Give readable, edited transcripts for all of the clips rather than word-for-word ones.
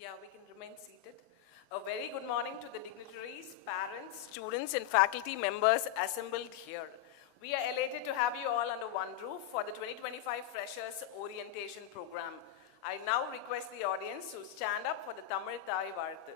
Yeah, we can remain seated. A very good morning to the dignitaries, parents, students, and faculty members assembled here. We are elated to have you all under one roof for the 2025 Freshers Orientation Program. I now request the audience to stand up for the Tamil Thai Varthu.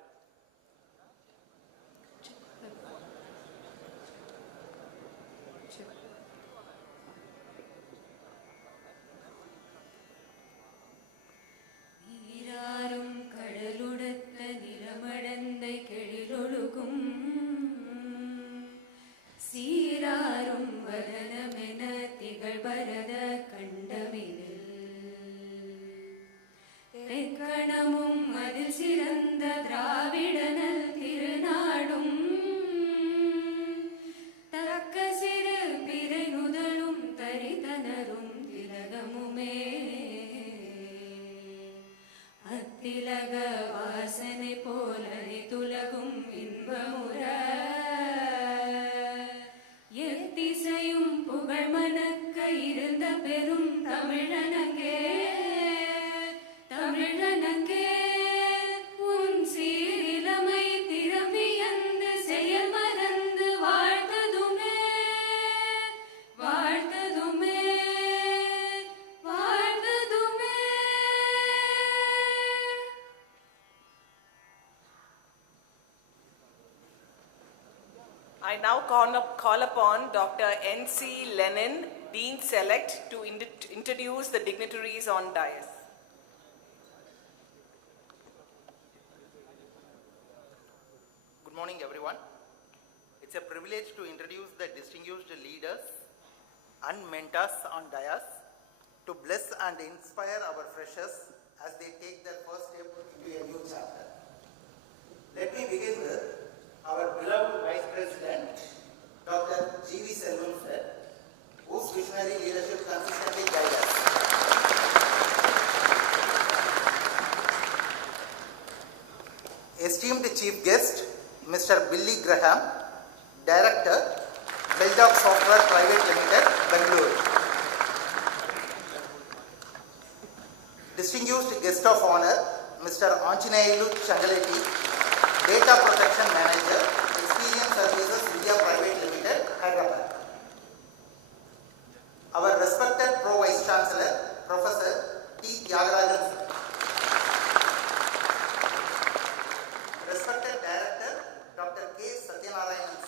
I now call upon Dr. N.C. Lenin, Dean Select, to introduce the dignitaries on dais. Good morning, everyone. It's a privilege to introduce the distinguished leaders and mentors on dais to bless and inspire our freshers as they take their first step into a new chapter. Let me begin with our beloved Vice President, Dr. G.V. Selvam sir, whose visionary leadership consistently guides us. Esteemed Chief Guest, Mr. Billy Graham, Director, Welldoc Software Pvt, Bengaluru. Distinguished Guest of Honor, Mr. Anjineyulu Chagaleti, Data Protection Manager, Experian Services India Pvt, Hyderabad. Our respected Pro Vice Chancellor, Professor T. Tyagarajan. Respected Director, Dr. K. Satyanarayanan.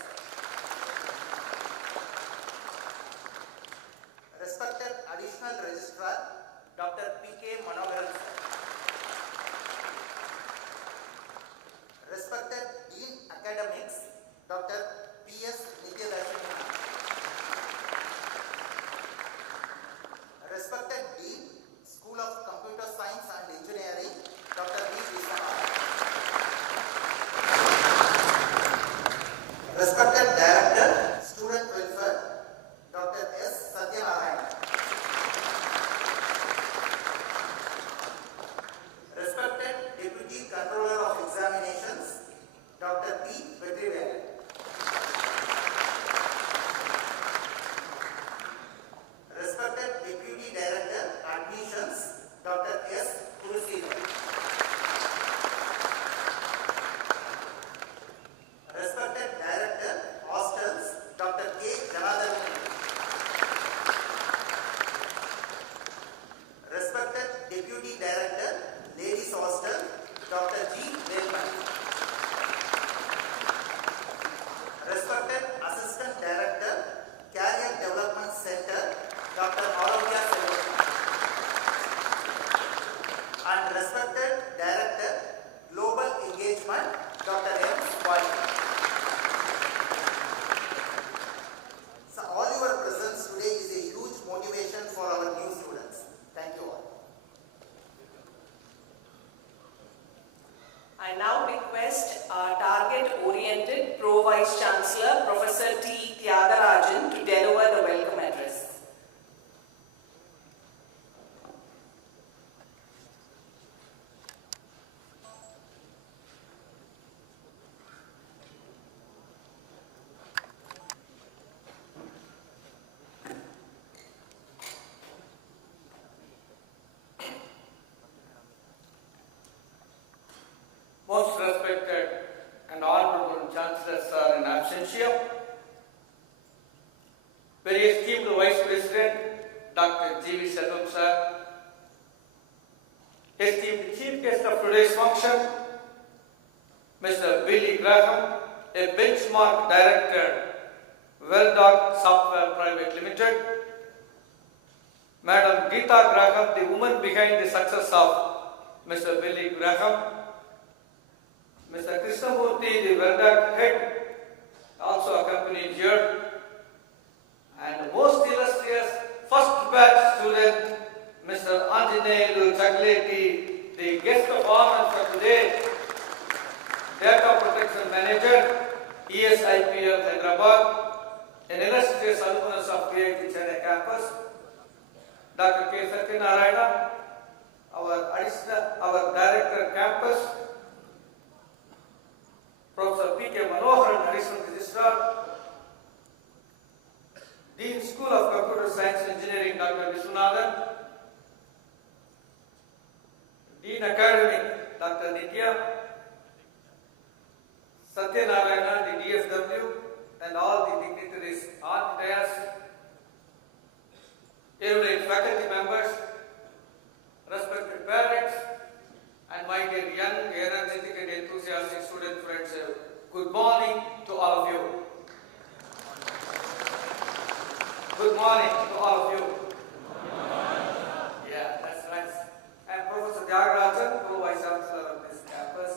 Respected Additional Registrar, Dr. P. K. Manogaran. Respected Dean Academics, Dr. P. S. Nityadashini. Respected Dean, School of Computer Science and Engineering, Dr. V. Vishwanath. Respected Director, Student Welfare, Dr. S. Satyanarayan. Respected Deputy Controller of Examinations, Dr. P. Pvt. Respected Deputy Director, Admissions, Dr. S. Kurusila. Respected Director, Hostels, Dr. K. Janadhan. Respected Deputy Director, Ladies Hostel, Dr. G. Delman. Respected Assistant Director, Career Development Center, Dr. Alumni. And respected Director, Global Engagement, Dr. M. Swati. So all your presence today is a huge motivation for our new students. Thank you all. I now request our target-oriented Pro Vice Chancellor, Professor T. Tyagarajan, to deliver the welcome address. Consortium, very esteemed Vice President, Dr. G.V. Selvam sir, esteemed Chief Guest of today's function, Mr. Billy Graham, a benchmark director, Welldoc Software Pvt. Limited, Madam Geeta Graham, the woman behind the success of Mr. Billy Graham, Mr. Krishnamurthy, the Welldoc head, also accompanied here, and most illustrious first batch student, Mr. Anjineyulu Chagaleti, the guest of honor for today, Data Protection Manager, ESIPL Hyderabad, an illustrious alumnus of Pvt Chennai campus, Dr. K. Satyanarayana, our Director Campus, Professor P.K. Manoharan, Additional Registrar, Dean School of Computer Science and Engineering, Dr. Vishwanathan, Dean Academic, Dr. Nitya, Satyanarayana, the DFW, and all the dignitaries on dais, erudite faculty members, respected parents, and my dear young, energetic and enthusiastic student friends, good morning to all of you. Good morning to all of you. Yeah, that's nice. And Professor Tyagarajan, Pro-Vice Chancellor of this campus.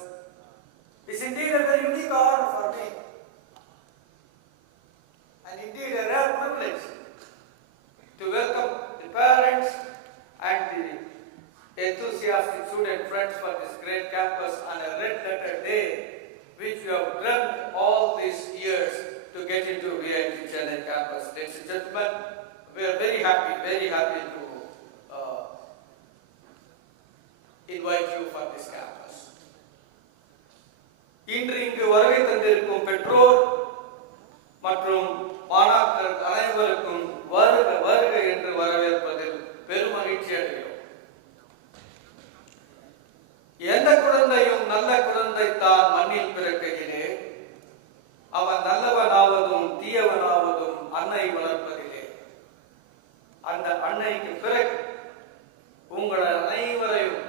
It's indeed a very unique honor for me, and indeed a rare privilege to welcome the parents and the enthusiastic student friends for this great campus on a red letter day, which we have dreamt all these years to get into Pvt Chennai campus. Ladies and gentlemen, we are very happy to invite you for this campus. இன்று இங்கு வருகை தந்திருக்கும் பெற்றோர் மற்றும் மாணாக்கர் அனைவருக்கும் வருக வருக என்று வரவேற்பதில் பெருமகிழ்ச்சி அடைகிறோம். எந்த குழந்தையும் நல்ல குழந்தை தான் மண்ணில் பிறக்கையிலே, அவன் நல்லவனாவதும் தீயவனாவதும் அன்னை வளர்ப்பதிலே. அந்த அன்னைக்கு பிறகு உங்கள் அனைவரையும்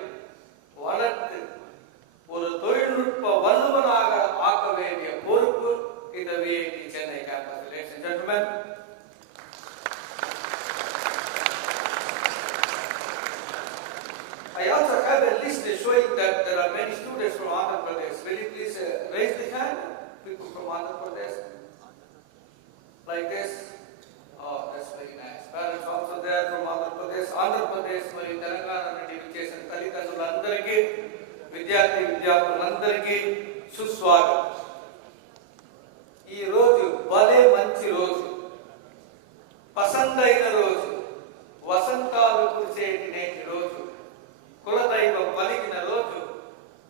வளர்த்து ஒரு தொழில்நுட்ப வல்லுவனாக ஆக்க வேண்டிய பொறுப்பு இந்த Pvt Chennai campus. Ladies and gentlemen, I also have a list showing that there are many students from Andhra Pradesh. Will you please raise the hand? People from Andhra Pradesh. Like this. Oh, that's very nice. Parents also there from Andhra Pradesh. Andhra Pradesh, Mari Telangana నుండి విచ్చేసిన తల్లిదండ్రులందరికీ, విద్యార్థులందరికీ సుస్వాగతం. ఈ రోజు భలే మంచి రోజు, పసందైన రోజు, వసంతాలు కురిసేటి నేటి రోజు, కులదైవం పలికిన రోజు,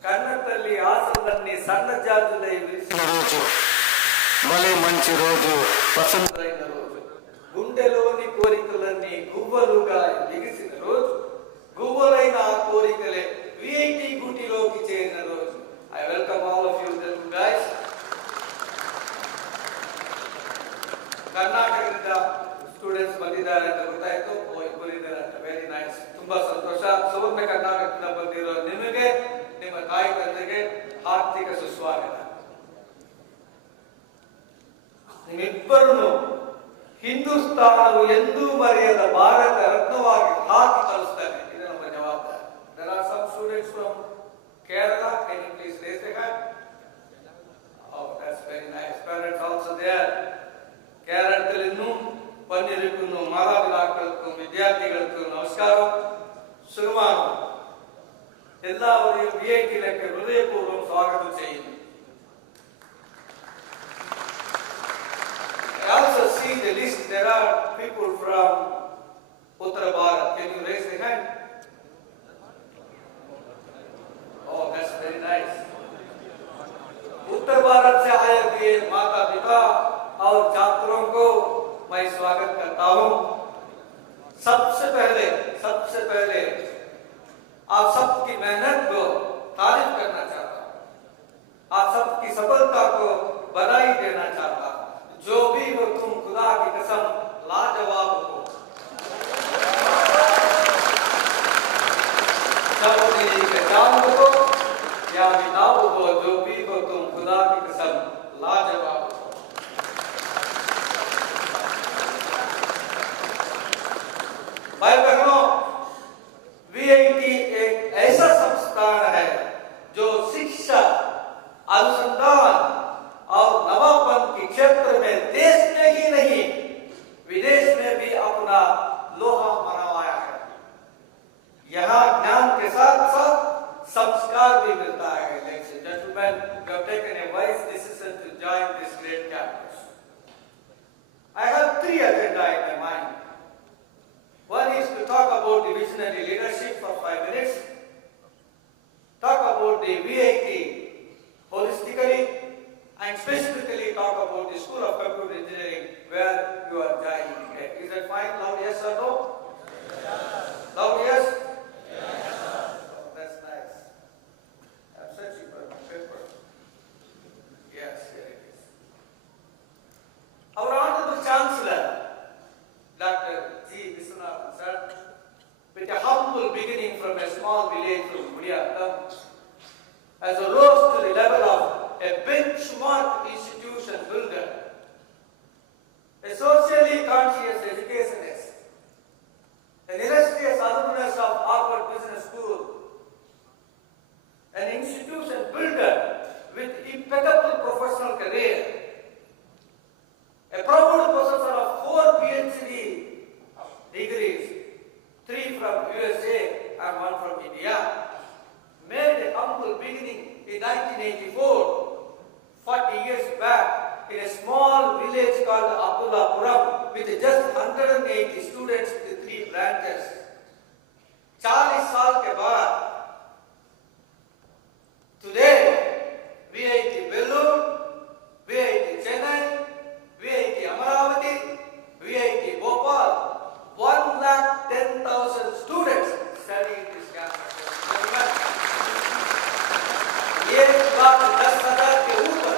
కన్న తల్లి ఆశలన్నీ సన్నజాజులై విరిసిన రోజు, భలే మంచి రోజు, పసందైన రోజు, గుండెలోని కోరికలన్నీ గువ్వలుగా ఎగిసిన రోజు, గువ్వలైన ఆ కోరికలే Pvt గుటిలోకి చేరిన రోజు. I welcome all of you guys. ಕರ್ನಾಟಕದಿಂದ ಸ್ಟೂಡೆಂಟ್ಸ್ ಬಂದಿದ್ದಾರೆ ಅಂತ ಗೊತ್ತಾಯ್ತು. ಇಬ್ಬರಿದ್ದಾರೆ ಅಂತ, ವೆರಿ ನೈಸ್, ತುಂಬಾ ಸಂತೋಷ. ಸುವರ್ಣ ಕರ್ನಾಟಕದಿಂದ ಬಂದಿರೋ ನಿಮಗೆ, ನಿಮ್ಮ ತಾಯಿ ತಂದೆಗೆ ಹಾರ್ದಿಕ ಸುಸ್ವಾಗತ. ನಿಮ್ಮಿಬ್ಬರನ್ನು ಹಿಂದೂಸ್ತಾನವು ಎಂದೂ ಮರೆಯದ ಭಾರತ ರತ್ನವಾಗಿ ಹಾಕಿ ಕಳಿಸ್ತಾರೆ. ಇದು ನಮ್ಮ ಜವಾಬ್ದಾರಿ. There are some students from Kerala. Can you please raise their hand? Oh, that's very nice. Parents also there. கேரளத்தில் இன்னும் பன்னிருக்கும் மாதாபிதாக்களுக்கும் வித்தியார்த்திகளுக்கும் நமஸ்காரம், சுகமானம். எல்லாவரையும் Pvtக்கு ஹிருதயபூர்வம் ஸ்வாகதம் செய்யும். I also see the list. There are people from Uttara Bharat. Can you raise the hand? Oh, that's very nice. उत्तर भारत से आए हुए माता पिता और छात्रों को मैं स्वागत करता हूं। सबसे पहले आप सबकी मेहनत को तारीफ करना चाहता हूं, आप सबकी सफलता को बधाई देना चाहता हूं। अनुसंधान और नवापन के क्षेत्र में देश में ही नहीं विदेश में भी अपना लोहा मनवाया है। यहाँ ज्ञान के साथ साथ संस्कार भी मिलता है। Ladies and gentlemen, you have taken a wise decision to join this great campus. I have 3 agendas in my mind. One is to talk about the visionary leadership for 5 minutes, talk about the VIT holistically, and specifically talk about the School of Computer Engineering where you are joining today. Is that fine? Loud yes or no? Yes. Loud yes? Yes. Oh, that's nice. I'm searching for my paper. Yes, here it is. Our Honorable Chancellor, Dr. G. Viswanathan sir, with a humble beginning from a small village from Mudiyattam, has rose to the level of a benchmark institution builder, a socially conscious educationist, an illustrious alumnus of Harvard Business School, an institution builder with impeccable professional career, a proud possessor of 4 PhD degrees, 3 from USA and 1 from India, made a humble beginning in 1984, 40 years back, in a small village called Abdullahpuram with just 180 students with 3 branches. 40 साल के बाद, today, VIT Bengaluru, VIT Chennai, VIT Amaravati, VIT Bhopal, 110,000 students studying this campus. 1,10,000 के ऊपर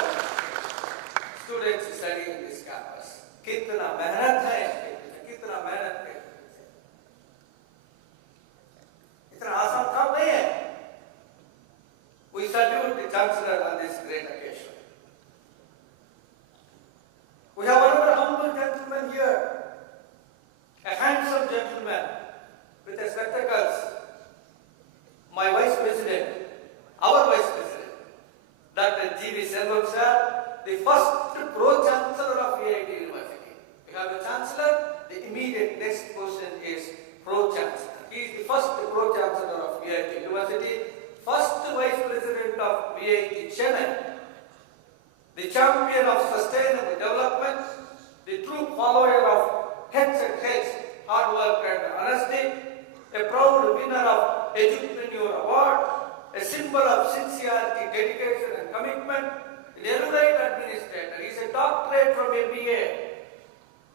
students studying this campus. कितना मेहनत है इसके पीछे, कितना मेहनत है, इतना आसान काम नहीं है. We salute the Chancellor on this great occasion. We have another humble gentleman here, a handsome gentleman with a spectacles, my Vice President, our Vice President, Dr. G.V. Selvam sir, the first Pro-Chancellor of VIT University. We have a Chancellor, the immediate next person is Pro-Chancellor. He is the first Pro-Chancellor of VIT University, first Vice President of VIT Chennai, the champion of sustainable development, the true follower of heads and heads, hard work and honesty, a proud winner of Edupreneur Award, a symbol of sincerity, dedication and commitment, an erudite administrator. He is a doctorate from MBA.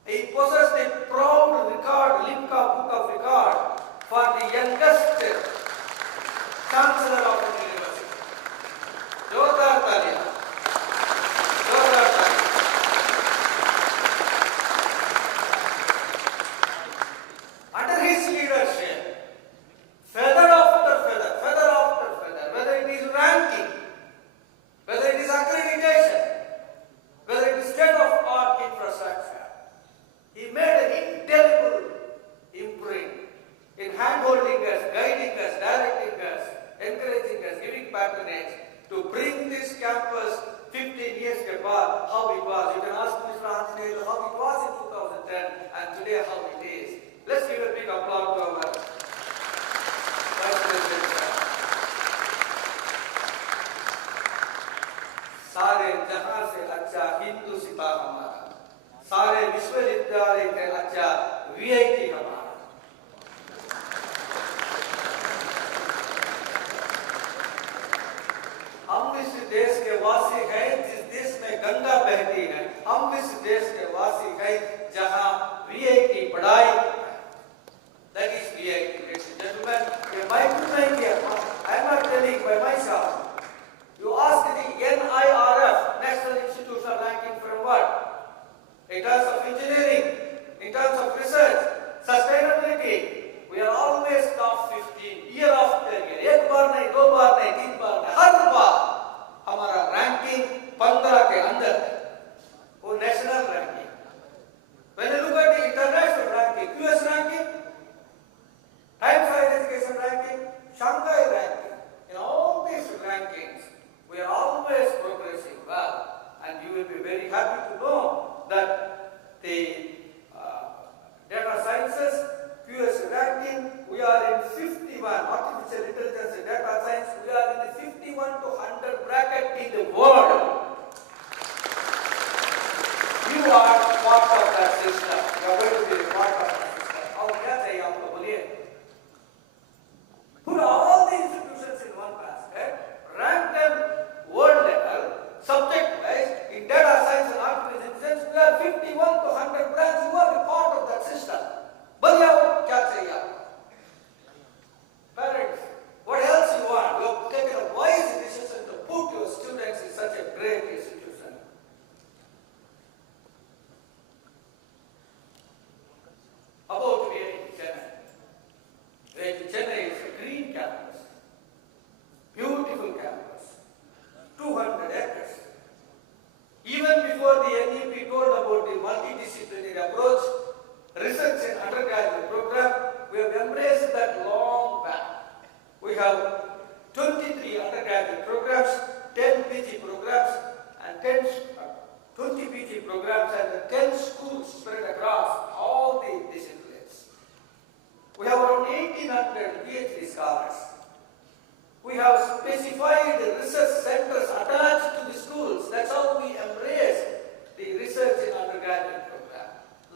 He possessed a proud record, Limca Book of Record, for the youngest Chancellor of the University. Jodhar Talia. Jodhar Talia. Under his leadership, feather after feather, whether it is ranking, whether it is accreditation, whether it is state-of-art infrastructure, he made an indelible imprint in hand-holding us, guiding us, directing us, encouraging us, giving patronage to bring this campus 15 years ago, how it was. You can ask Mr. Anjineyulu how it was in 2010 and today how it is. Let's give a big applause to our Vice President. सारे जहां से अच्छा हिंदू सिपा हमारा, सारे विश्वविद्यालय के अच्छा VIT हमारा. हम इस देश के वासी हैं जिस देश में गंगा बहती है. हम इस देश के वासी हैं जहां VIT पढ़ाई. That is VIT, ladies and gentlemen. ये मैं कुछ नहीं किया. I am not telling by myself. You ask the NIRF, National Institutional Ranking from what? In terms of engineering, in terms of research, sustainability. will be very happy to know that the data sciences QS ranking, we are in 51, artificial intelligence and data science, we are in the 51 to 100 bracket in the world. You are part of that system. You are going to be a part of that system. How can I have to believe? Put all the institutions in one basket, rank them world level, subject wise, in data science and artificial intelligence, we are 51 to 100 brands. You are a part of that system. Baliya kya chahiye? Parents, what else you want? You have taken a wise decision to put your students in such a great institution. About me in Chennai. Chennai is a green campus, beautiful campus, 200 acres. Even before the NEP told about the multidisciplinary approach, research and undergraduate program, we have embraced that long back. We have 23 undergraduate programs, 10 PG programs, and 20 PG programs, and 10 schools spread across all the disciplines. We have around 1,800 PhD scholars. We have specified research centers attached to the schools. That's how we embrace the research in undergraduate program.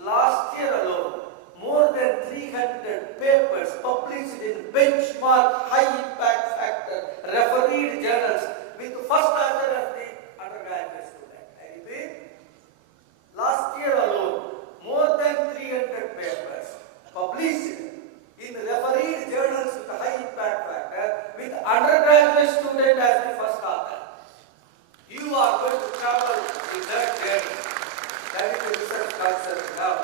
Last year alone, more than 300 papers published in benchmark high impact factor refereed journals with the first author of the undergraduate student. I repeat, last year alone, more than 300 papers published in refereed journals with a high impact factor with undergraduate student as the first author. You are going to travel in that journey. That is the research culture now.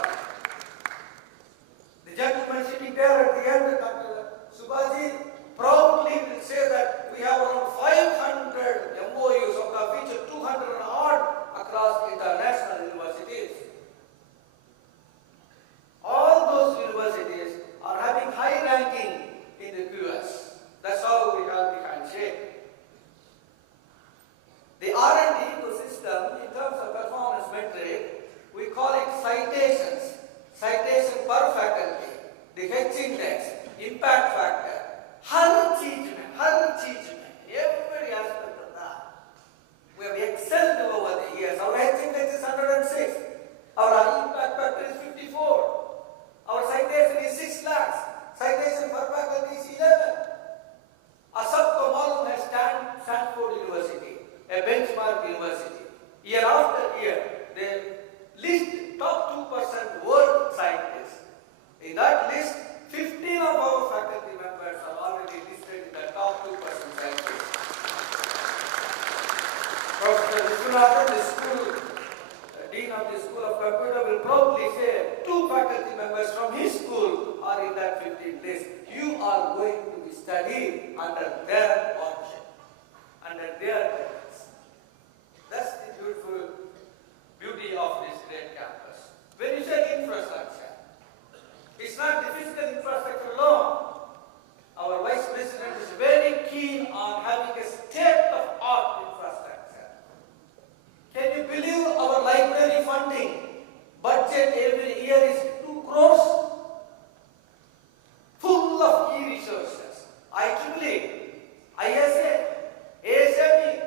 The gentleman sitting there at the end, Dr. Subhaji, proudly will say that we have around 500 MOUs, of which 200 and odd across international universities. All those universities are having high ranking in the QS. That's how we have the handshake. The R&D ecosystem, in terms of performance metric, we call it citations, citation per faculty, the H index, impact factor, every aspect of that. We have excelled over the years. Our H index is 106. Our impact factor is 54. Our citation is 6 lakhs. Citation per faculty is 11. Asabko Malum has Stanford University, a benchmark university. Year after year, they list top 2% world scientists. In that list, 15 of our faculty members are already listed in the top 2% scientists. Professor Vishwanathan, the Dean of the School of Computer, will probably say 2 faculty members from his school are in that 15 list. You are going to be studied under their watch, under their guidance. That's the beautiful beauty of this great campus. When you say infrastructure, it's not the physical infrastructure alone. Our Vice President is very keen on having a state-of-art infrastructure. Can you believe our library funding budget every year is 2 crores? Full of e-resources. IEEE, ISA, ASME,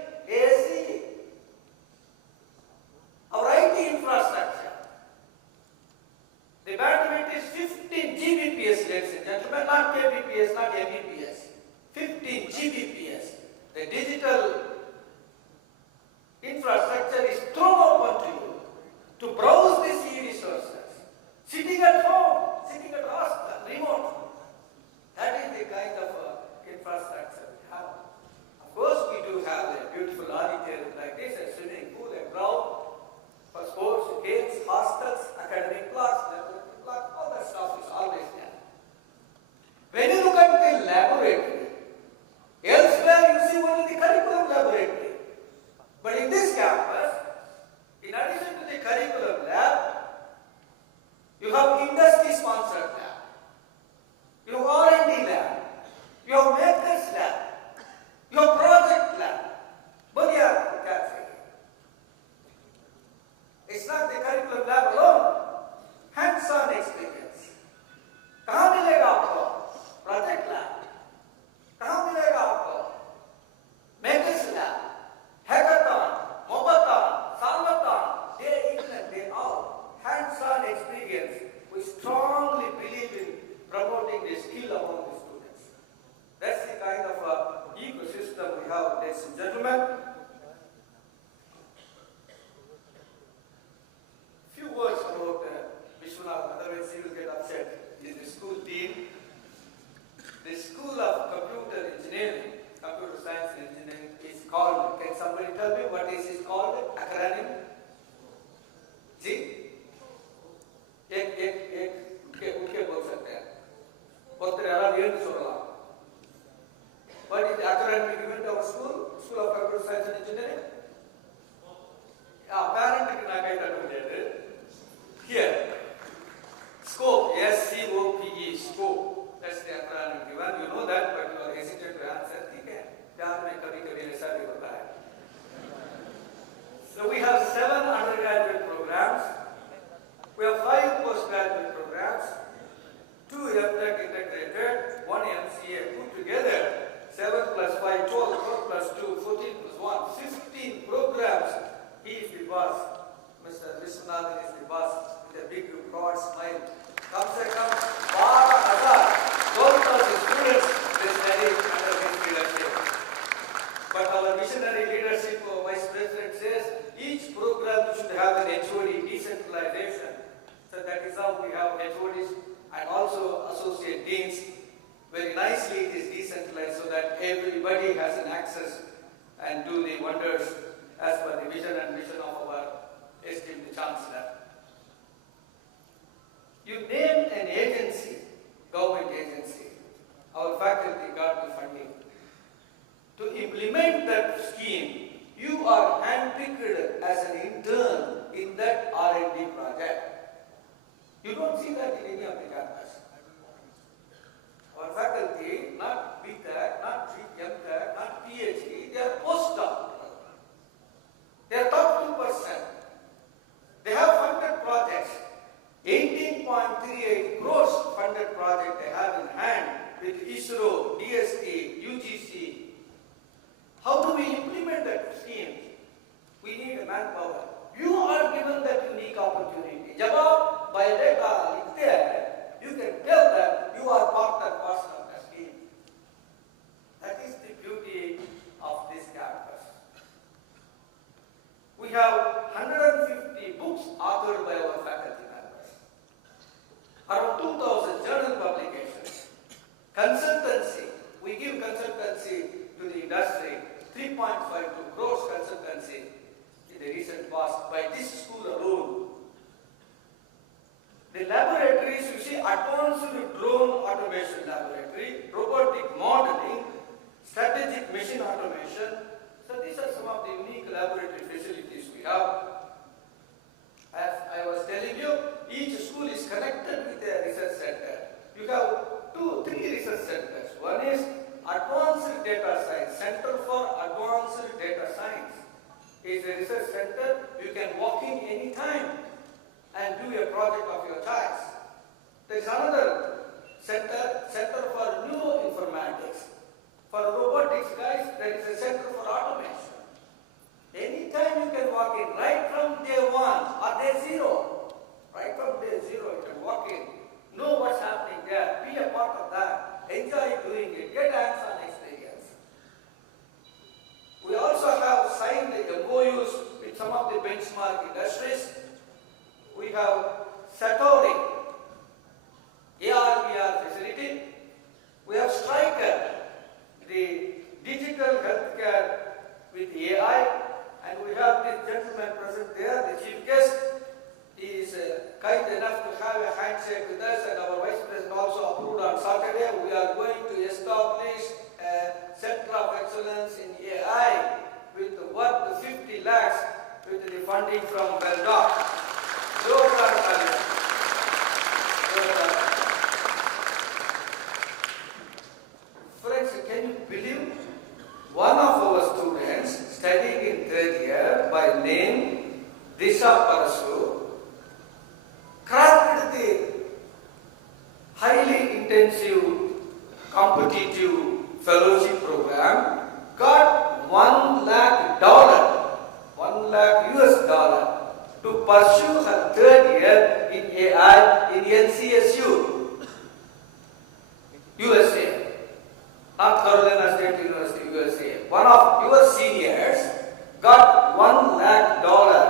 called acronym. See? एक उठ के बोल सकते हैं बहुत तरह का सोलह what is the acronym given to our school of computer science and engineering parent க்கு நான் கையில முடியாது here scope SCOPE scope that's the acronym given you know that but you are hesitant to answer ठीक है प्यार में कभी-कभी ऐसा भी होता है so we have 7 undergraduate programs. We have 5 postgraduate programs, 2 MTech integrated, 1 MCA put together, 7 plus 5, 12, 12 plus 2, 14 plus 1, 15 programs. He is the boss. Mr. Vishwanathan is the boss with a big broad smile. Come say come, 12,000 students they study under his leadership. But our visionary leadership Vice President says each program should have an HOD decentralization. So that is how we have HODs and also associate deans. Very nicely it is decentralized so that everybody has an access and do the wonders as per the vision and mission of our esteemed Chancellor. You named an agency, government agency. Our faculty got the funding. To implement that scheme, you are handpicked as an intern in that R&D project. You don't see that in any of the campus. Our faculty, not BTech, not MTech, not PhD, they are postdoctoral. They are top 2%. They have funded projects. 18.38 crores funded project they have in hand with ISRO, DST, UGC. How do we implement that scheme? We need a manpower. You are given that unique opportunity. जब आप biodata लिखते हैं, you can tell that you are part and parcel of the scheme. That is the beauty of this campus. We have 150 books authored by our faculty members. Around 2,000 journal publications. Consultancy. We give consultancy to the industry. 3.52 crores consultancy in the recent past by this school alone. The laboratories, you see, advanced drone automation laboratory, robotic modeling, strategic machine automation. So these are some of the unique laboratory facilities we have. As I was telling you, each school is connected with a research center. You have 3 research centers. One is Advanced Data Science, Center for Advanced Data Science. Is a research center. You can walk in any time and do a project of your choice. There is another center for neuroinformatics. For robotics guys, there is a center for automation. Anytime you can walk in, right from day 1 or day 0. Right from day 0 you can walk in, know what's happening there, be a part of that, enjoy doing it, get hands-on experience. We also have signed MOUs with some of the benchmark industries. We have Satori, AR/VR facility. We have Striker, the digital healthcare with AI, and we have this gentleman present there, the chief guest. He is kind enough to have a handshake with us, and our Vice President also approved on Saturday. We are going to establish a Center of Excellence in AI with worth 50 lakhs with the funding from Welldoc. Friends, can you believe one of our students studying in 3rd year by name Disha Parasu cracked the highly intensive competitive fellowship program, got $1 lakh, $1 lakh US to pursue her 3rd year in AI in NCSU, USA, North Carolina State University, USA. One of your seniors got $1 lakh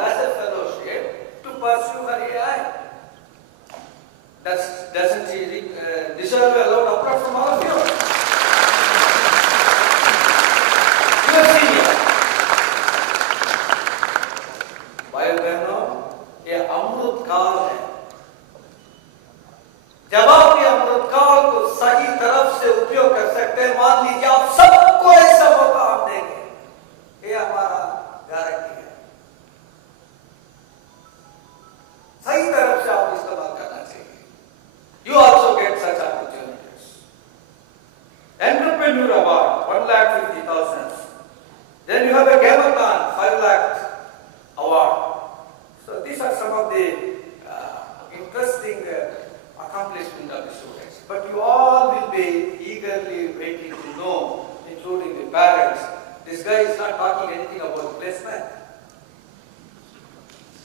as a fellowship to pursue her AI. Doesn't she deserve a lot of applause from all of you? Your senior. भाई बहनों, ये अमृत काल है। जब आप ये अमृत काल को सही तरफ से उपयोग कर सकते हैं, मान लीजिए आप सबको ऐसा मौका हम देंगे, ये हमारा गारंटी है। सही तरफ से आप इस्तेमाल करना चाहिए। You also get such opportunities. Entrepreneur Award, 1,50,000. Then you have a Gamathon, 5 lakh award. So these are some of the interesting accomplishment of the students. But you all will be eagerly waiting to know, including the parents. This guy is not talking anything about placement.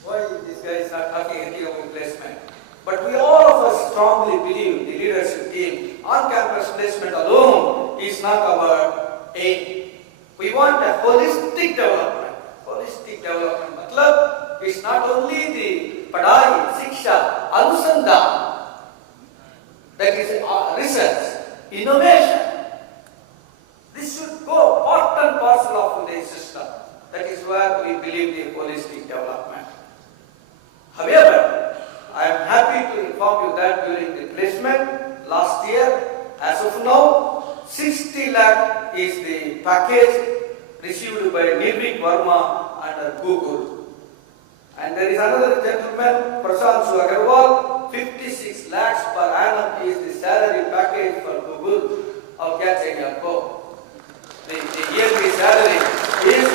Why this guy is not talking anything about placement? But we all of us strongly believe the leadership team, on-campus placement alone is not our aim. We want a holistic development. Holistic development matlab is not only the padai, shiksha, anusandhan, that is research, innovation. This should go part and parcel of the system. That is where we believe the holistic development. However, I am happy to inform you that during the placement last year, as of now, 60 lakh is the package received by Nirvik Verma under Google. And there is another gentleman, Prashansu Agarwal, 56 lakhs per annum is the salary package for Google of Catching Co. The yearly salary is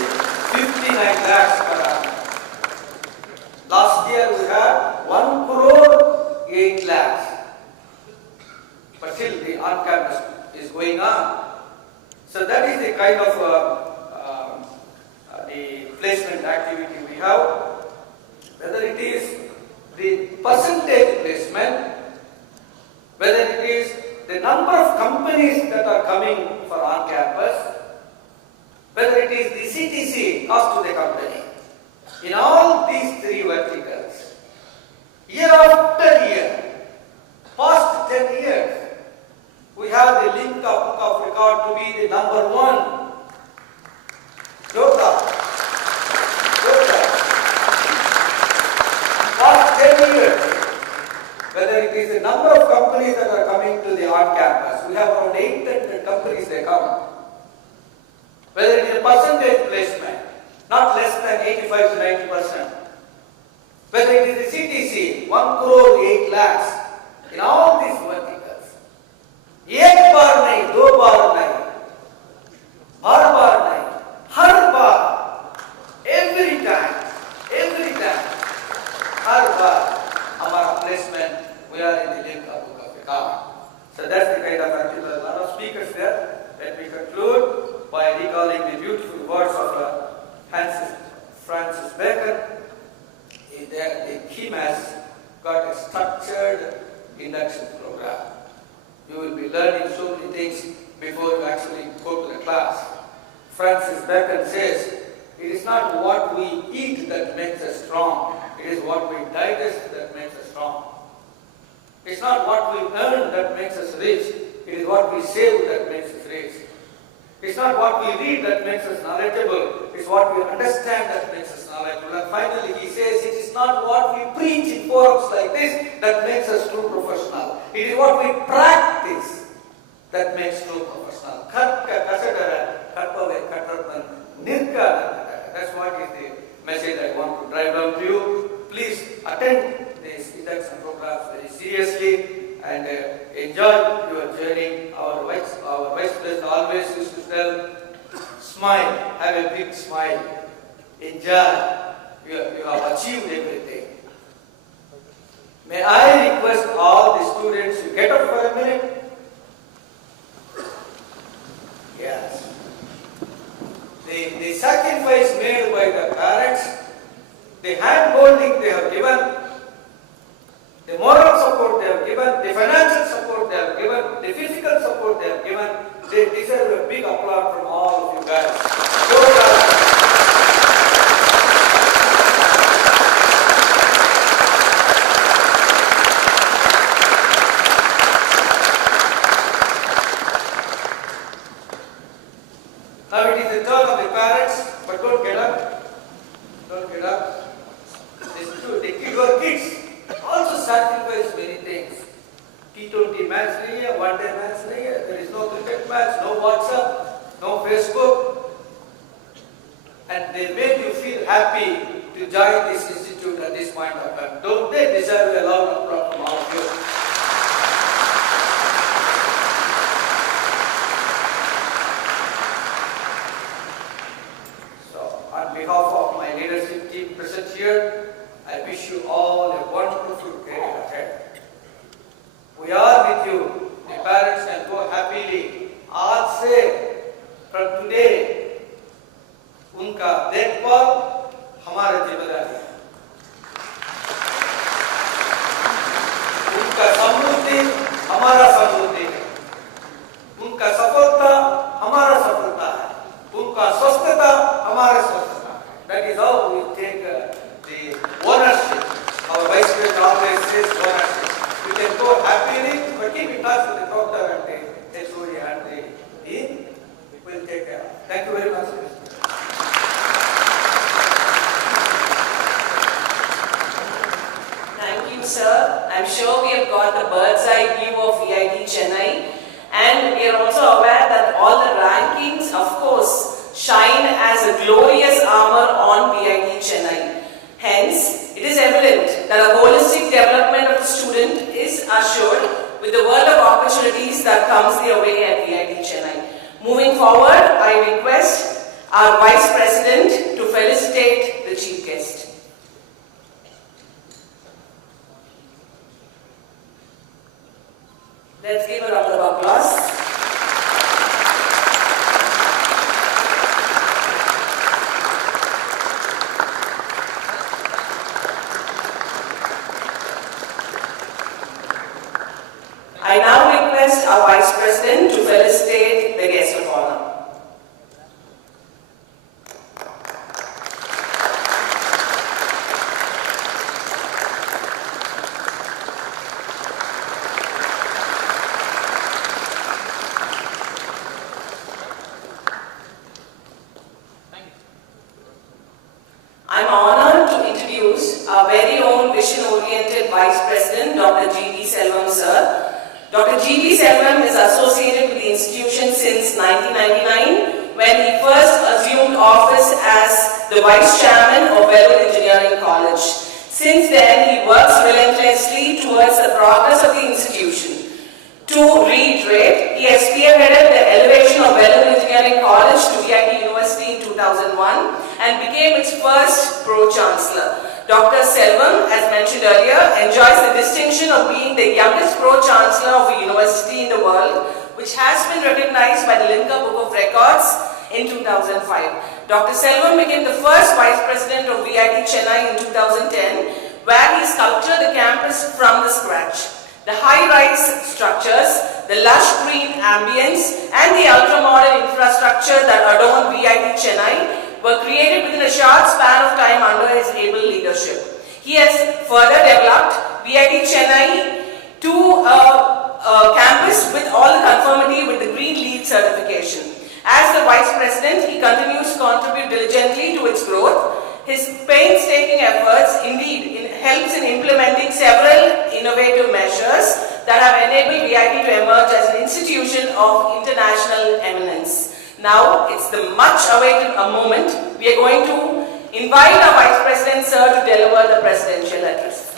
59 lakhs per annum. Last year we had 1 crore 8 lakhs. But still the on-campus is going on. So that is the kind of the placement activity we have. Whether it is the percentage placement, whether it is the number of companies that are coming for on-campus, whether it is the CTC, cost to the company. In all these three verticals, year after year, past 10 years, we have the link of book of record to be the number one. Past 10 years, whether it is the number of companies that are coming to the on-campus, we have around 800 companies they come. Whether it is a percentage placement, not less than 85 to 90%. Whether it is the CTC, 1 crore 8 lakhs, in all these verticals. एक बार नहीं, दो बार नहीं, हर बार नहीं, हर बार, every time, हर बार हमारा placement, we are in the link of book of record. So that's the kind of activity. A lot of speakers there. Let me conclude by recalling the beautiful words of Francis Bacon. He has got a structured induction program. You will be learning so many things before you actually go to the class. Francis Bacon says, it is not what we eat that makes us strong, it is what we digest that makes us strong. It's not what we earn that makes us rich, it is what we save that makes us rich. It's not what we read that makes us knowledgeable, it's what we understand that makes us knowledgeable. And finally he says, it is not what we preach in forums like this that makes us true professional. It is what we practice that makes true professional. That's what is the message I want to drive down to you. Please attend these induction programs very seriously and enjoy your journey. Our vice president always used to tell, smile, have a big smile, enjoy, you have achieved everything. May I request all the students to get up for a minute? Yes. The sacrifice made by the parents, the hand-holding they have given, the moral support they have given, the financial support they have given, the physical support they have given, they deserve a big applause from all of you guys. Now it is the turn of the parents, but don't get up. Don't get up. your kids also sacrifice many things. T20 match nahi hai, one-day match nahi hai, there is no cricket match, no WhatsApp, no Facebook. And they made you feel happy to join this institute at this point of time. Don't they deserve a lot of applause from all of you? So, on behalf of my leadership team present here, I wish you all a wonderful career ahead. We are with you. The parents can go happily. आज से from today, उनका देखभाल हमारा जिम्मेदारी है. उनका समृद्धि हमारा समृद्धि है. उनका सफलता हमारा सफलता है. उनका स्वस्थता हमारा स्वस्थता है. That is how we take the ownership. Our vice president always says ownership. You can go happily, but keep in touch with the doctor and the HOD and the dean. We'll take care. Thank you very much. Thank you, sir. I'm sure we have got the bird's eye view of VIT Chennai, and we are also aware that all the rankings, of course, shine as a glorious armor on VIT Chennai. Hence, it is evident that a holistic development of the student is assured with the world of opportunities that comes their way at VIT Chennai. Moving forward, I request our Vice President to felicitate the Chief Guest. Let's give a round of applause. I now request our Vice President to felicitate the guest of honor. I'm honored to introduce our very own vision-oriented Vice President, Dr. G.D. Selvam, sir. Dr. G.D. Selvam is associated with the institution since 1999, when he first assumed office as the Vice Chairman of Welldoc Engineering College. Since then, he works relentlessly towards the progress of the institution. To reiterate, he has spearheaded the elevation of Welldoc Engineering College to VIT University in 2001 and became its first Pro-Chancellor. Dr. Selvam, as mentioned earlier, enjoys the distinction of being the youngest Pro-Chancellor of a university in the world, which has been recognized by the Limca Book of Records in 2005. Dr. Selvam became the first Vice President of VIT Chennai in 2010, where he sculptured the campus from the scratch. The high-rise structures, the lush green ambience, and the ultra-modern infrastructure that adorn VIT Chennai were created within a short span of time under his able leadership. He has further developed VIT Chennai to a campus with all the conformity with the Green LEED certification. As the Vice President, he continues to contribute diligently to its growth. His painstaking efforts indeed helps in implementing several innovative measures that have enabled VIT to emerge as an institution of international eminence. Now, it's the much awaited moment. We are going to invite our Vice President, sir, to deliver the presidential address.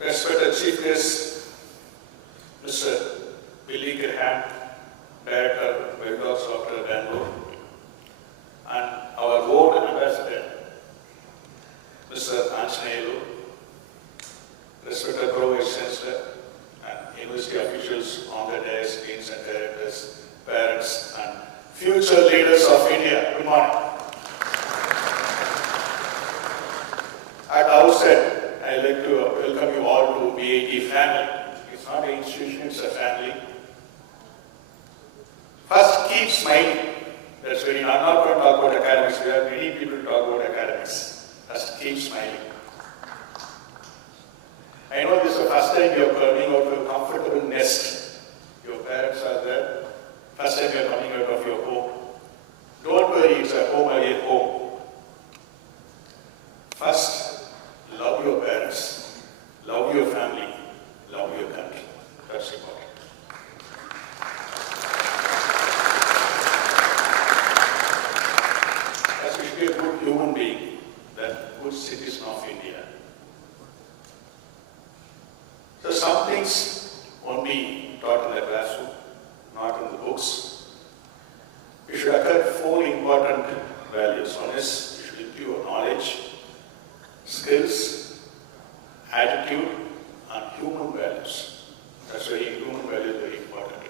Respected Chief Guest, Mr. Billy Graham, Director, Welldoc Software Bengaluru, and our board ambassador, Mr. Anjineyulu, respected Pro-Vice Chancellor, and university officials on the dais, deans and directors, parents, and future leaders of India. Good morning. At the outset, I'd like to welcome you all to VIT family. It's not an institution, it's a family. First, keep smiling. That's very, I'm not going to talk about academics. We have many people to talk about academics. First, keep smiling. I know this is the first time you are coming out of a comfortable nest. Your parents are there. First time you are coming out of your home. things won't be taught in the classroom, not in the books. You should acquire 4 important values. One is you should improve knowledge, skills, attitude, and human values. That's why human value is very important.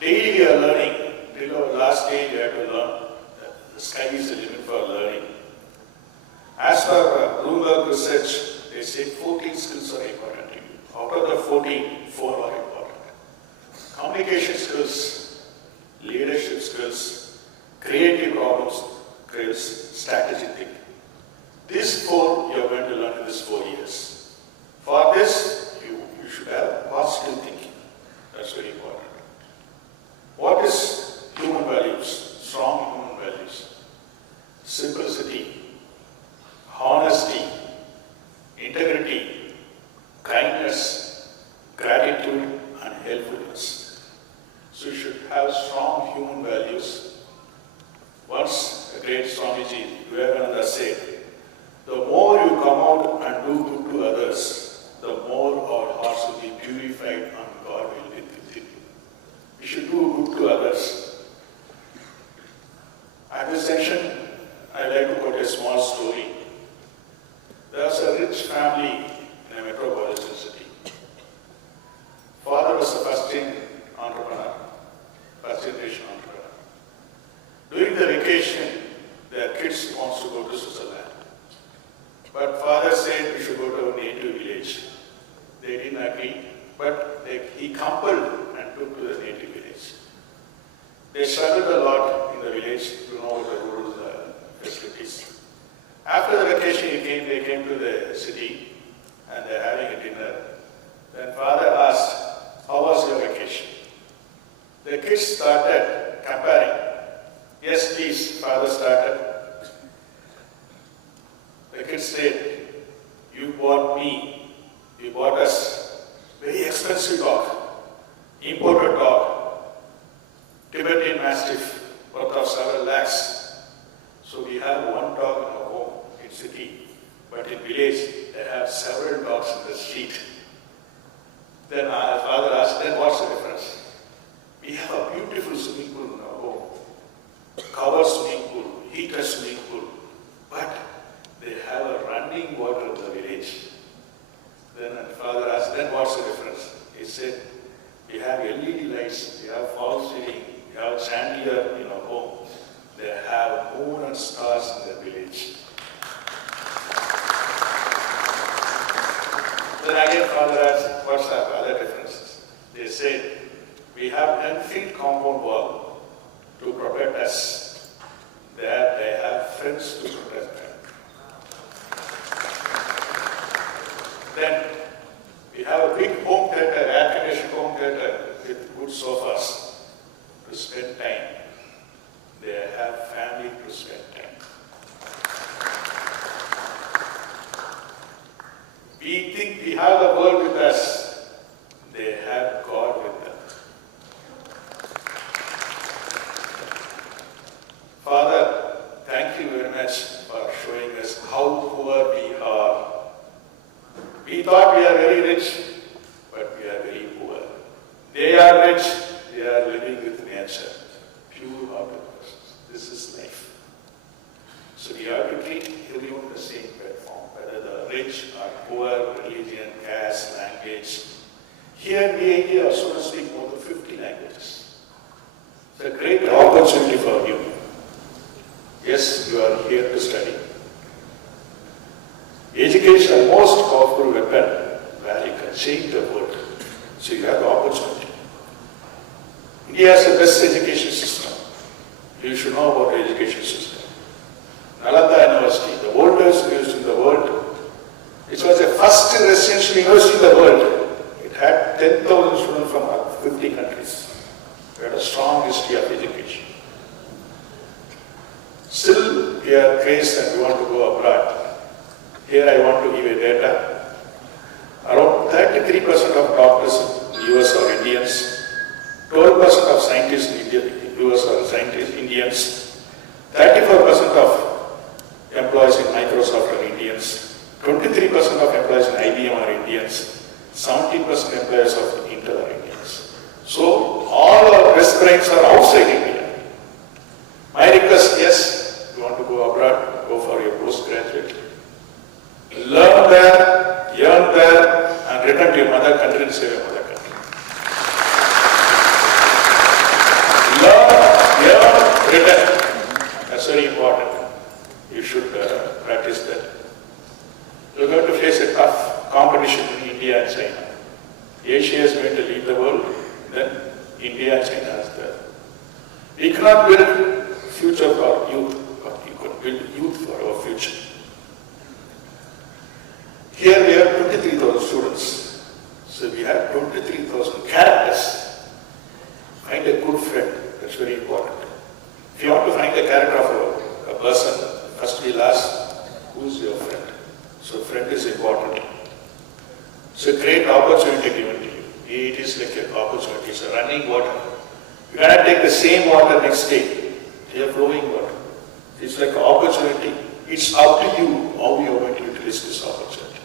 Daily we are learning. Till our last day we have to learn. The sky is the limit for learning. As per Bloomberg research, they say 14 skills are important. Out of the 14, 4 are important. Communication skills, leadership skills, creative problem skills, strategic thinking. These 4 you are going to learn in these 4 years. For this, you should have positive thinking. That's very important. What is human values? Strong human values. Simplicity, honesty, integrity, kindness, gratitude, and helpfulness. So you should have strong human values. Once a great Swamiji Vivekananda said, the more you come out and do good to others, the more our hearts will be purified and God will be with you. We should do good to others. At this section, I'd like to quote a small story. There was a rich family in a metropolitan city. Father was a first-generation entrepreneur. During the vacation, their kids wants to go to Switzerland. But father said we should go to our native village. They didn't agree, but he compelled and took to the native village. They struggled a lot in the village to know the rural facilities. After the vacation they came to the city and they're having a dinner. Then father asked, how was your vacation? The kids started comparing. Yes, please, father started. The kids said, you bought us very expensive dog, imported dog, Tibetan Mastiff, worth of several lakhs. So we have one dog in our home in city, but in village they have several dogs in the street. Then our father asked, then what's the difference? We have a beautiful swimming pool in our home, covered swimming pool, heated swimming pool, but they have a running water in the village. Then my father asked, then what's the difference? He said, we have LED lights, we have false ceiling, we have chandelier in our home. They have moon and stars in the village. Then again father asked, what's the other differences? They said, we have 10 feet compound wall to protect us. There they have friends to protect them. Then we have a big home theater, air-conditioned home theater with good sofas to spend time. They have family to spend time. We think we have the world with us. They have God with them. Father, thank you very much for showing us how poor we are. We thought we are very rich, but we are very poor. They are rich, they are living with nature, pure-hearted persons. This is life. So we have to treat everyone the same platform, whether the rich or poor, religion, caste, language. Here in India, our students speak more than 50 languages. It's a great opportunity for you. Yes, you are here to study. Education is the most powerful weapon where you can change the world. So you have the opportunity. India has the best education system. You should know about the education system. Nalanda University, the oldest university in the world. It was the first residential university in the world. It had 10,000 students from 50 countries. We had a strong history of education. Still, we are crazed and we want to go abroad. Here I want to give a data. Around 33% of doctors in US are Indians, 12% of scientists in US are Indians, 34% of employees in Microsoft are Indians, 23% of employees in IBM are Indians, 70% employees of Intel are Indians. So all our best brains are outside India. My request, yes, you want to go abroad, go for your postgraduate. Learn there, earn there, and return to your mother country and save your mother country. Learn, earn, return. That's very important. You should practice that. You're going to face a tough competition in India and China. Asia is going to lead the world, then India and China is there. We cannot build future for youth, but you can build youth for our future. Here we have 23,000 students. So we have 23,000 characters. Find a good friend, that's very important. If you want to find a character of a person, first we'll ask, who's your friend? So friend is important. It's a great opportunity given to you. It is like an opportunity, it's a running water. You cannot take the same water next day. They are flowing water. It's like an opportunity. It's up to you how you are going to utilize this opportunity.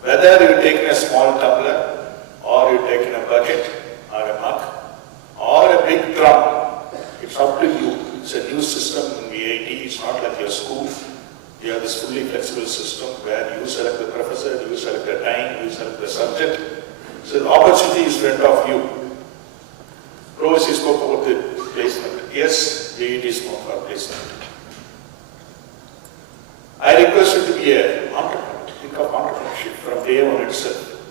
Whether you take in a small tumbler, or you take in a bucket, or a mug, or a big drum, it's up to you. It's a new system in VIT, it's not like your school. You have this fully flexible system where you select the professor, you select the time, you select the subject. So the opportunity is in front of you. Rosie spoke about the placement. Yes, VIT spoke about placement. I request you to be an entrepreneur. Think of entrepreneurship from day one itself.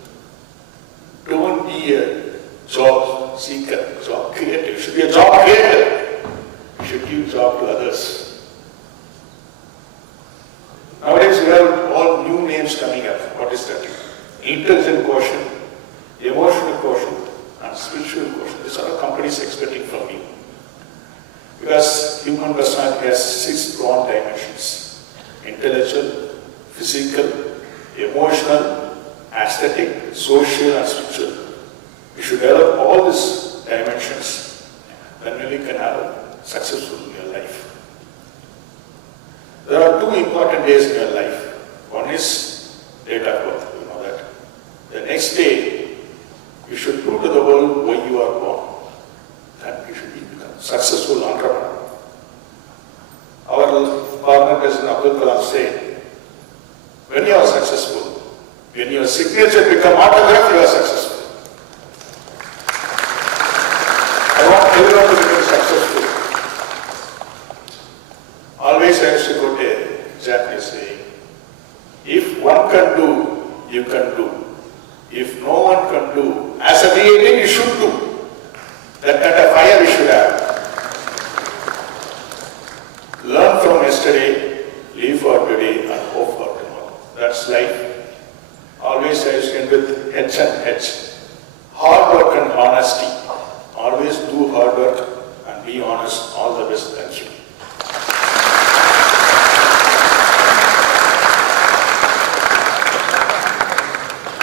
Don't be a job seeker, job creator. You should be a job creator. You should give job to others. Nowadays we have all new names coming up. What is that? Intelligent quotient, emotional quotient, and spiritual quotient. These are what companies expecting from you. Because human personality has 6 broad dimensions. Intellectual, physical, emotional, aesthetic, social, and spiritual. You should develop all these dimensions, then you can have a successful in your life. There are 2 important days in your life. One is date of birth, you know that. The next day, you should prove to the world why you are born. Then you should become a successful entrepreneur. Our partner President Abdul Kalam said, when you are successful, when your signature become autograph, you are successful. I want everyone to become successful. Always I used to quote a Japanese saying, if one can do, you can do. If no one can do, as a being, you should do. That kind of fire we should have. Learn from yesterday, live for today, and hope for tomorrow. That's life. Always I used to end with H and H. Hard work and honesty. Always do hard work and be honest. All the best. Thank you.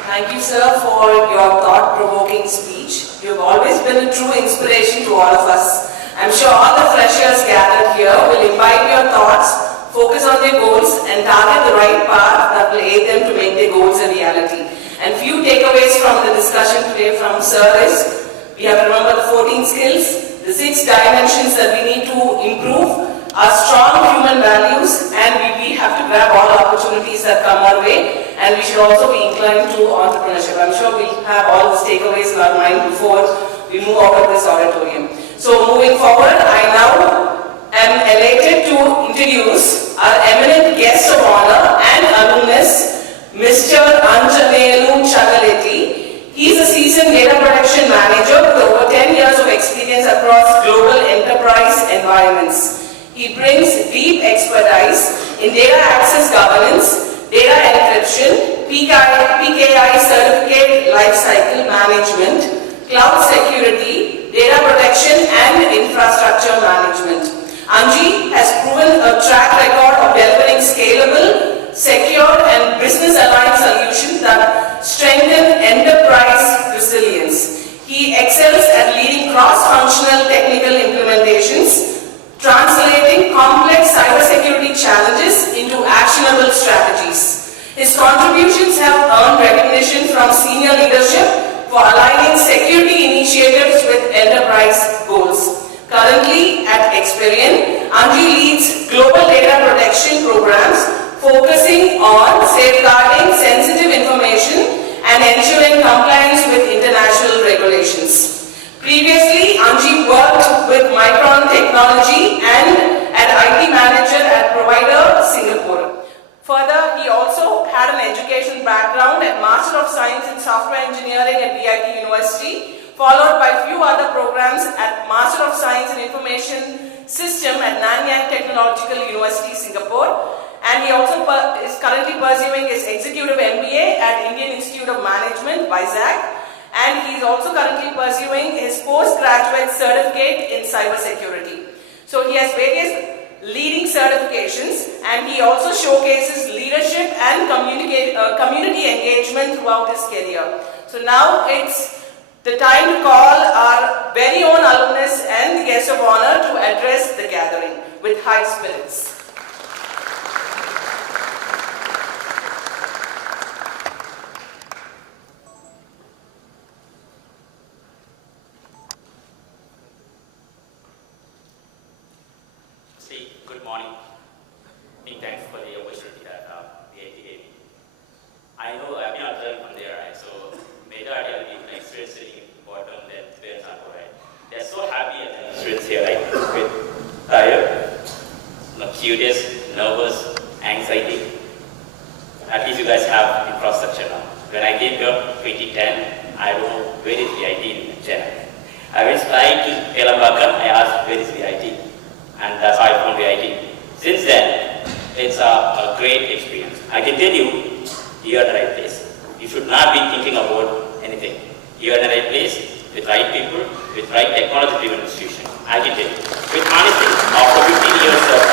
Thank you, sir, for your thought-provoking speech. You've always been a true inspiration to all of us. I'm sure all the freshers gathered here will imbibe your thoughts, focus on their goals, and target the right path that will aid them to make their goals a reality. And few takeaways from the discussion today from sir is, we have to remember the 14 skills, the 6 dimensions that we need to improve, our strong human values, and we have to grab all opportunities that come our way. And we should also be inclined to entrepreneurship. I'm sure we'll have all these takeaways in our mind before we move out of this auditorium. So moving forward, I now am elated to introduce our eminent guest of honor and alumnus, Mr. Anjineyulu Chagaleti. He is a seasoned data protection manager with over 10 years of experience across global enterprise environments. He brings deep expertise in data access governance, data encryption, PKI certificate lifecycle management, cloud security, data protection, and infrastructure management. Anji has proven a track record of delivering scalable, secure, and business-aligned solutions that strengthen enterprise resilience. He excels at leading cross-functional technical implementations, translating complex cybersecurity challenges into actionable strategies. His contributions have earned recognition from senior leadership for aligning security initiatives with enterprise goals. Currently at Experian, Anji leads global data protection programs focusing on safeguarding sensitive information and ensuring compliance with international regulations. Previously, Anji worked with Micron Technology and as IT manager at provider Singapore. Further, he also had an education background at Master of Science in Software Engineering at Pvt University, followed by few other programs at Master of Science in Information System at Nanyang Technological University, Singapore. And he also is currently pursuing his Executive MBA at Indian Institute of Management, Vizag. And he is also currently pursuing his postgraduate certificate in cybersecurity. So he has various leading certifications, and he also showcases leadership and community engagement throughout his career. So now it's the time to call our very own alumnus and the guest of honor to address the gathering with high spirits. Good morning. Thanks for the opportunity that PhD gave me. I know I've been observing from there, right? So majority of the people experience sitting bottom, then parents are right. They're so happy as students here, right? With tired, curious, nervous, anxiety. At least you guys have infrastructure now. When I came here 2010, I don't know where is VIT in Chennai. I went straight to Telangana, I asked where is VIT. And that's how I found VIT. Since then, it's a great experience. I can tell you, you're at the right place. You should not be thinking about anything. You're at the right place, with right people, with right technology-driven institution. I can tell you. With honesty, after 15 years of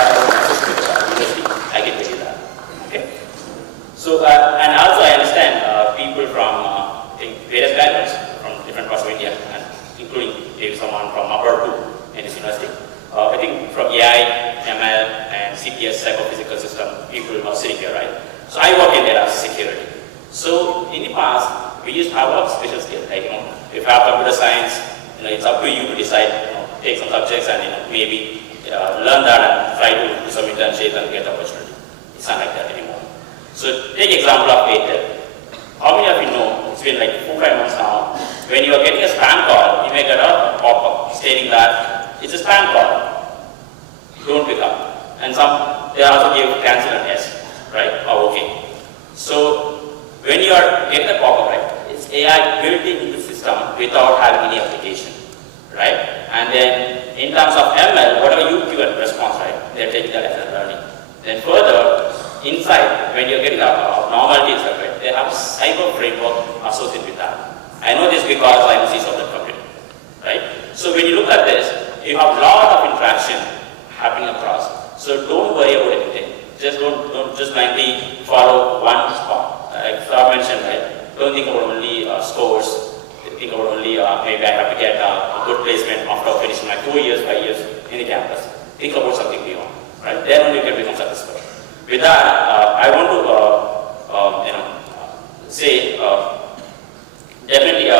university, I can tell you that. Okay? So, and also I understand people from various backgrounds, from different parts of India, and including maybe someone from abroad too, in this university. I think from AI, ML, and CPS, psychophysical system, people are sitting here, right? So I work in data security. So in the past, we used to have a special skill, like, if you have computer science, it's up to you to decide, take some subjects and, maybe learn that and try to do some internship and get the opportunity. It's not like that anymore. So take example of Airtel. How many of you know, it's been like 4-5 months now, when you are getting a spam call, you may get a pop-up stating that it's a spam call. Don't pick up. And they also give cancel and yes, right? Or okay. So when you are getting the pop-up, right, it's AI built into the system without having any application, right? And then in terms of ML, whatever you give a response, right, they're taking that as a learning. Then further, inside, when you're getting abnormalities, right, they have a cyber framework associated with that. I know this because I was of the computer, right? So when you look at this, you have a lot of interaction happening across. So don't worry about anything. Just don't just blindly follow one spot. Like I mentioned, right? Don't think about only scores. Think about only maybe I have to get a good placement after finishing my 4 years, 5 years in the campus. Think about something beyond, right? Then only you can become successful. With that, I want to say definitely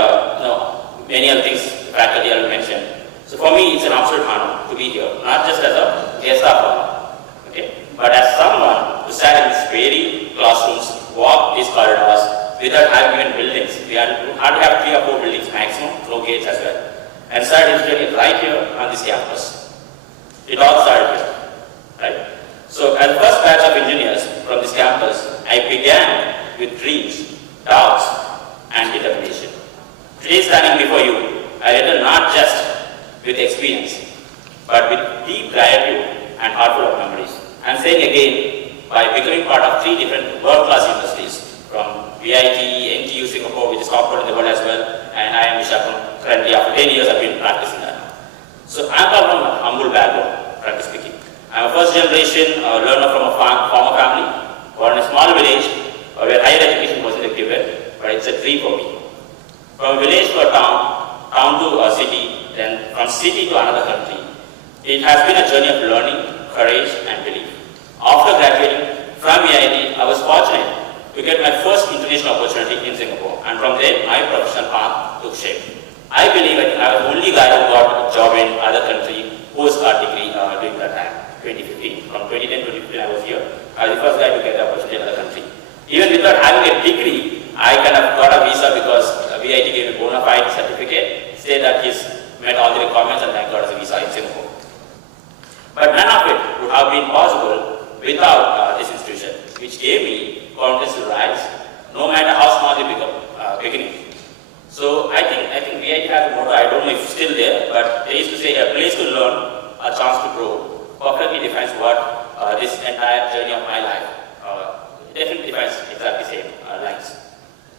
many other things faculty have mentioned. So for me, it's an absolute honor to be here, not just as a guest of honor, okay, but as someone who sat in these very classrooms, walk these corridors without having even buildings. We had to have 3 or 4 buildings maximum, no gates as well, and started engineering right here on this campus. It all started here, right? So as the first batch of engineers from this campus, I began with dreams, doubts, and determination. Today standing before you, I return not just with experience, but with deep gratitude and heartful of memories. I'm saying again, by becoming part of 3 different world-class universities, from VIT, NTU Singapore, which is top in the world as well, and I am Vishakhapatnam. Currently, after 10 years, I've been practicing that. So I'm from a humble background, frankly speaking. I'm a first generation learner from a farmer family, born in a small village where higher education wasn't given, but it's a dream for me. From a village to a town to a city, then from city to another country. It has been a journey of learning, courage, and belief. After graduating from VIT, I was fortunate to get my first international opportunity in Singapore. And from there, my professional path took shape. I believe I was the only guy who got a job in other country post our degree during that time, 2015. From 2010 to 2015 I was here. I was the first guy to get the opportunity in other country. Even without having a degree, I kind of got a visa because VIT gave me a bona fide certificate, said that he's met all the requirements, and I got a visa in Singapore. But none of it would have been possible without this institution, which gave me confidence to rise, no matter how small the beginning. So I think VIT has a motto, I don't know if it's still there, but they used to say a place to learn, a chance to grow, perfectly defines what this entire journey of my life definitely defines exactly the same lines.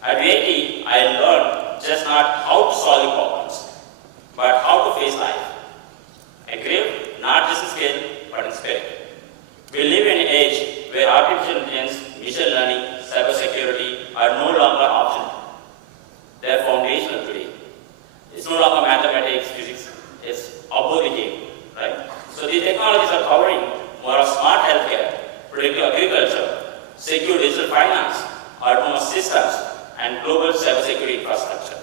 At VIT, I learned just not how to solve the problems, but how to face life. I grew not just in skill, but in spirit. We live in an age where artificial intelligence, machine learning, cybersecurity are no longer optional. They are foundational today. It's no longer mathematics, physics, it's above the game, right? So these technologies are covering more of smart healthcare, predictive agriculture, secure digital finance, autonomous systems, and global cybersecurity infrastructure.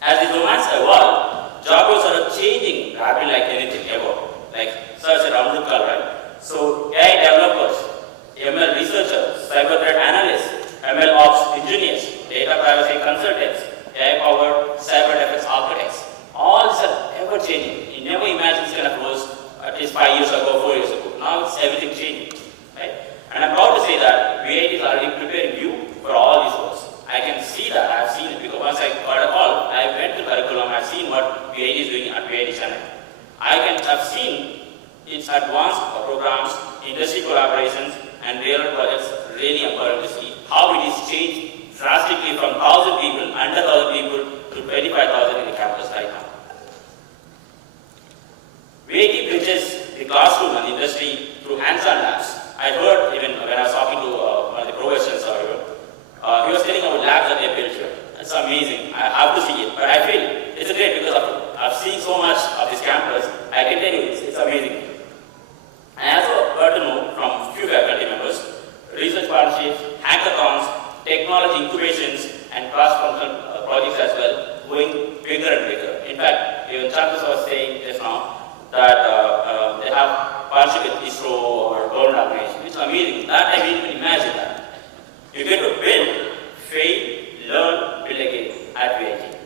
As the domains evolve, job roles are changing rapidly like anything ever. Like search and Amrukal, right? So AI developers, ML researchers, cyber threat analysts, ML ops engineers, data privacy consultants, AI-powered cyber defense architects. All these are ever changing. You never imagined this kind of roles at least 5 years ago, 4 years ago. Now it's everything changing, right? And I'm proud to say that VIT is already preparing you for all these roles. I can see that, I've seen it, because once I got a call, I went to curriculum, I've seen what VIT is doing at VIT Chennai. I've seen its advanced programs, industry collaborations, and real projects really empowering to see how it is changed drastically from 1,000 people, under 1,000 people, to 25,000 in the campus right now. VIT bridges the classroom and the industry through hands-on labs. I heard even when I was talking to one of the professors, he was telling about labs that they built here. It's amazing. I have to see it. But I feel it's great because I've seen so much of this campus. I can tell you it's amazing. I also got to know from few faculty members, research partnerships, hackathons, technology incubations, and cross-functional projects as well, going bigger and bigger. In fact, even Chandra's was saying just now that they have partnership with ISRO or government organization, which is amazing. That I didn't even imagine that. You get to build, fail, learn, build again at VIT.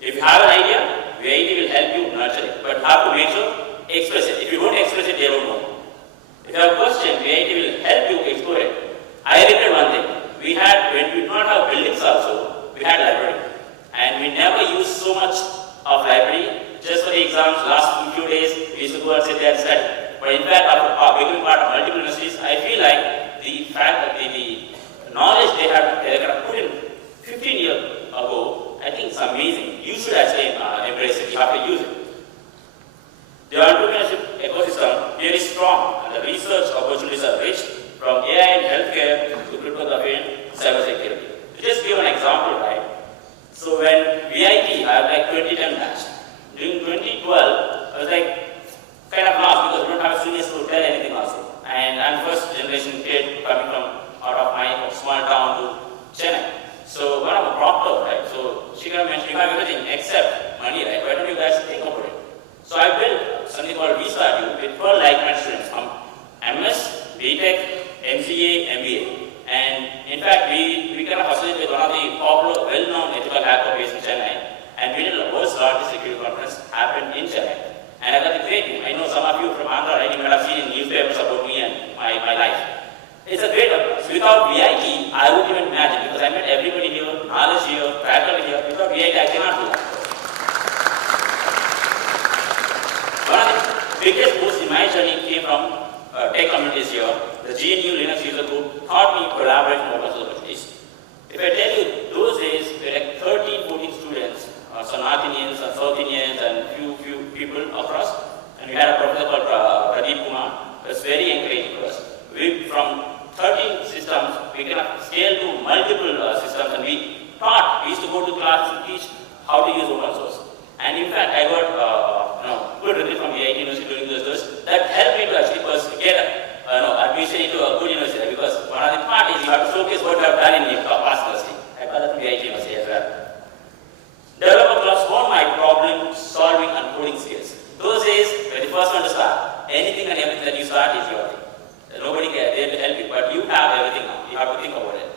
If you have an idea, VIT will help you nurture it, but have to make sure express it. If you don't express it, they don't know. If you have a question, VIT will help you explore it. I regret one thing. When we did not have buildings also, we had library. And we never used so much of library just for the exams. Last few days, we used to go and sit there and study. But in fact, after becoming part of multiple universities, I feel like the fact that the knowledge they had put in 15 years ago, I think it's amazing. You should actually embrace it. You have to use it. The entrepreneurship ecosystem here is strong, and the research opportunities are rich, from AI and healthcare to cryptography and cybersecurity. To just give an example, right? So when VIT, I have like 2010 batch. During 2012, I was like kind of lost because we don't have seniors to tell anything also. And I'm first generation kid coming from out of my small town to Chennai. So one of the proctor, right? So she kind of mentioned, you have everything except money, right? Why don't you guys think about it? So I built something called VStarU with 12 like-minded students from MS, BTech, MCA, MBA. And in fact, we kind of associated with one of the popular, well-known ethical hacker based in Chennai. And we did the world's largest security conference happened in Chennai. And I got a great news. I know some of you from Andhra, right? You might have seen in newspapers about me and my life. It's a great approach. Without VIT, I wouldn't even imagine, because I met everybody here, knowledge here, faculty here. Without VIT, I cannot do that. One of the biggest boosts in my journey came from tech communities here. The GNU Linux user group taught me collaboration and open source opportunities. If I tell you, those days, we were like 13, 14 students, some North Indians, some South Indians, and few people across. And we had a professor called Pradeep Kumar. It was very encouraging for us. From 13 systems, we can scale to multiple systems, and we used to go to class and teach how to use open source. And in fact, I got good result from VIT University during those years. That helped me to actually get admission into a good university, because one of the part is you have to showcase what coding skills. Those days, when the first one to start, anything and everything that you start is your thing. Nobody there will help you, but you have everything now. You have to think about it.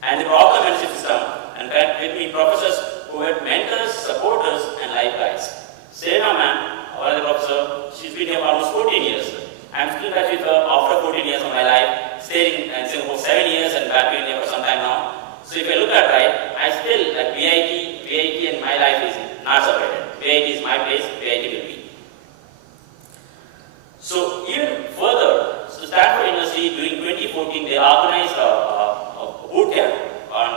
And the problem mentorship system, and with me, professors who had mentors, supporters, and life guides. Serena ma'am, one of the professor, she's been here for almost 14 years. I'm still in touch with her after 14 years of my life, staying in Singapore 7 years and back in India for some time now. So if I look at right, I still at VIT and my life is not separated. VIT is my place, VIT will be. So even further, so Stanford University during 2014 they organized a boot camp on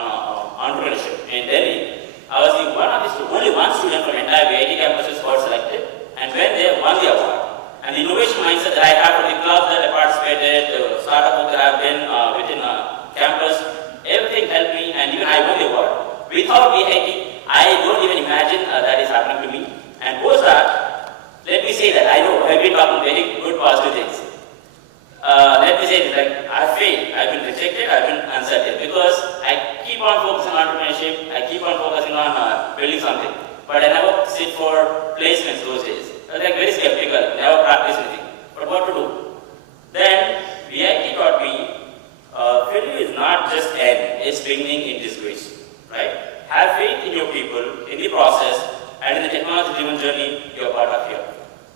entrepreneurship in Delhi. I was only one student from entire VIT campuses got selected, and when they won the award. And the innovation mindset that I have for the clubs that I participated, the startup that I have been within campus, everything helped me, and even I won the award. Without VIT, I don't even imagine that is happening to me. And post that, let me say that I know I've been talking very good positive things. Let me say that like I failed, I've been rejected, I've been uncertain because I keep on focusing on entrepreneurship, I keep on focusing on building something, but I never sit for placements those days. I was like very skeptical, never practiced anything. But what to do? Then VIT taught me failure is not just end, it's beginning in disgrace. Right? Have faith in your people, in the process, and in the technology-driven journey you are part of here.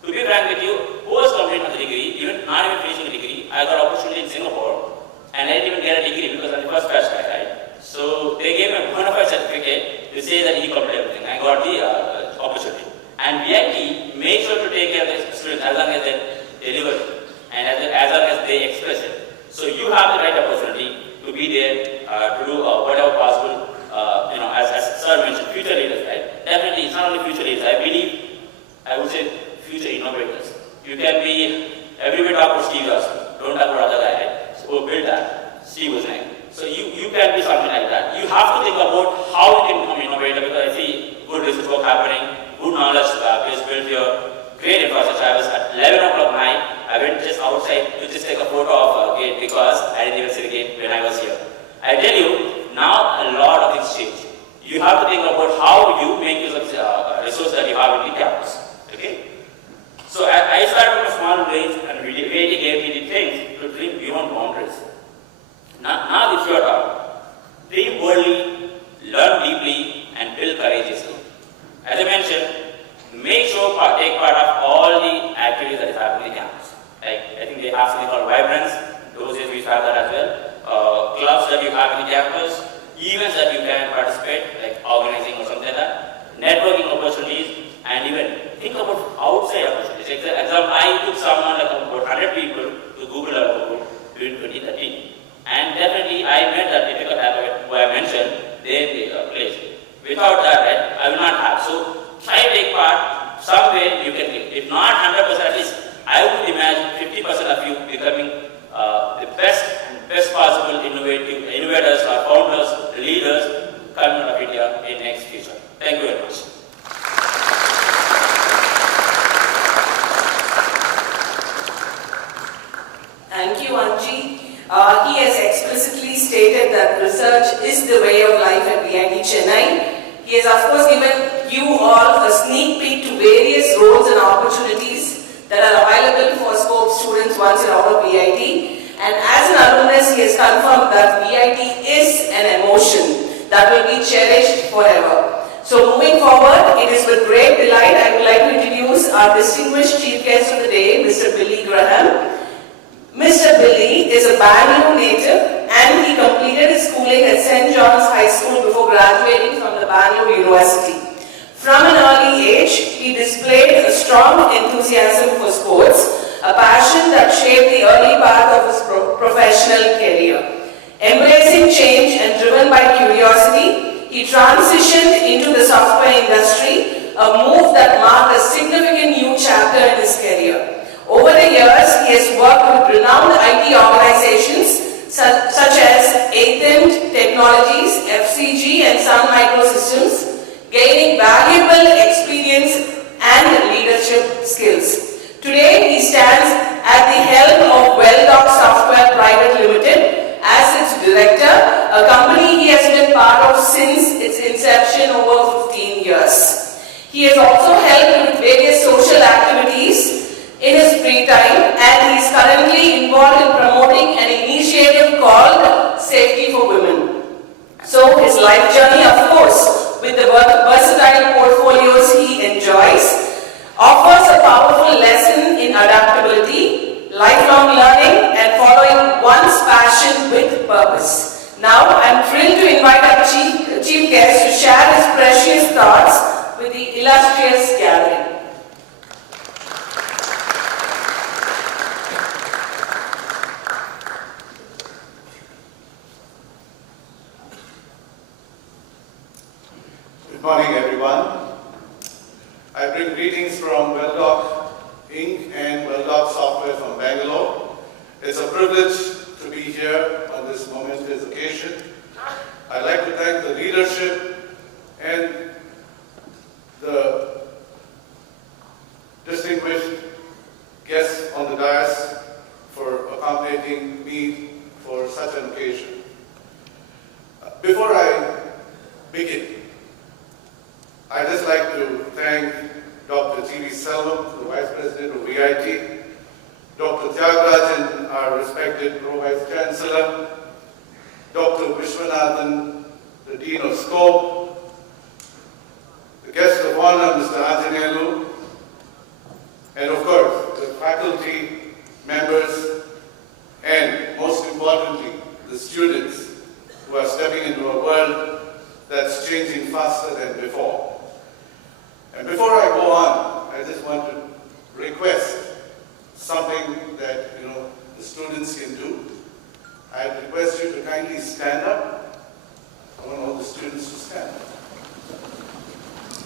To be frank with you, post completing the degree, even not even finishing the degree, I got an opportunity in Singapore, and I didn't even get a degree because I'm the first batch guy, right? So they gave me a bona fide certificate to say that he completed everything. I got the opportunity. And VIT made sure to take care of the students as long as they deliver it, and as long as they express it. So you have the right opportunity to be there, to do whatever possible, as sir mentioned, future leaders, right? Definitely, it's not only future leaders. I would say, future innovators. You can be everywhere talk about Steve Jobs, don't talk about other guy, right? So build that. Steve was like. So you can be something like that. You have to think about how you can become innovator because I see good research work happening, good knowledge base built here, great infrastructure. I was at 11 o'clock night. I went just outside to just take a photo of a gate because I didn't even see the gate when I was here. I tell you, now a lot of things change. You have to think about how you make use of resources that you have in the campus. Okay? So I started from a small range and really gave me the things to dream beyond boundaries. Now it's your turn. Dream boldly, learn deeply, and build courageously. As I mentioned, make sure take part of all the activities that is happening in the campus. Like, I think they have something called Vibrance. Those days we have that as well. Clubs that you have in the campus, events that you can participate, like organizing or something like that. Networking opportunities, and even think about outside opportunities. Like, for example, I took someone like about 100 people to Google during 2013. And definitely I met that typical who I mentioned, they place. Without that, right, I will not have. So try to take part somewhere you can think. If not 100%, at least I would imagine 50% of you becoming the best possible innovators or founders, leaders coming out of India in next future. Thank you very much. Thank you, Anji. He has explicitly stated that research is the way of life at VIT Chennai. He has of course given you all a sneak peek to various roles and opportunities that are available for scope students once you're out of VIT. And as an alumnus, he has confirmed that VIT is an emotion that will be cherished forever. So moving forward, it is with great delight I would like to introduce our distinguished chief guest of the day, Mr. Billy Graham. Mr. Billy is a Bengaluru native and he completed his schooling at St. John's High School before graduating from the Bengaluru University. From an early age, he displayed a strong enthusiasm for sports, a passion that shaped the early path of his professional career. Embracing change and driven by curiosity, he transitioned into the software industry, a move that marked a significant new chapter in his career. Over the years, he has worked with renowned IT organizations such as Athent Technologies, FCG and Sun Microsystems, gaining valuable experience and leadership skills. Today, he stands at the helm of Welldoc Software Pvt as its director, a company he has been part of since its inception over 15 years. He has also helped with various life journey, of course, with the versatile portfolios he enjoys, offers a powerful lesson in adaptability, lifelong learning, and following one's passion with purpose. Now, I am thrilled to invite our chief guest to share his precious thoughts with the illustrious gathering. Good morning, everyone. I bring greetings from Welldoc Inc. and Welldoc Software from Bengaluru. It's a privilege to be here on this momentous occasion. I'd like to thank the leadership and the distinguished guests on the dais for accommodating me for such an occasion. Before I begin, I'd just like to thank Dr. G.V. Selvam, the Vice President of VIT, Dr. Tyagarajan, our respected Pro-Vice Chancellor, Dr. Vishwanathan, the Dean of Scope, the guest of honor, Mr. Anjineyulu, and of course, the faculty members, and most importantly, the students who are stepping into a world that's changing faster than before. And before I go on, I just want to request something that the students can do. I request you to kindly stand up. I want all the students to stand up.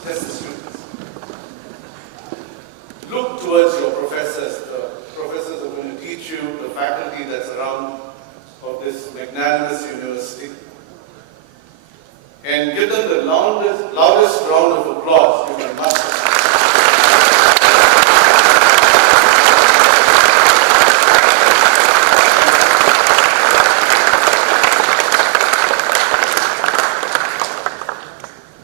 Just the students. Look towards your professors. The professors are going to teach you, the faculty that's around of this magnanimous university. And give them the loudest round of applause you can muster.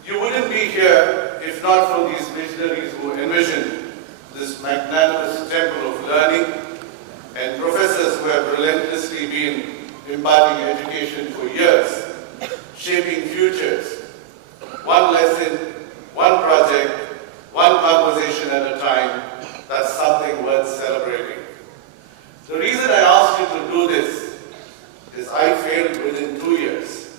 You wouldn't be here if not for these visionaries who envisioned this magnanimous temple of learning, and professors who have relentlessly been imparting education for years, shaping futures, one lesson, one project, one conversation at a time. That's something worth celebrating. The reason I asked you to do this is I failed within 2 years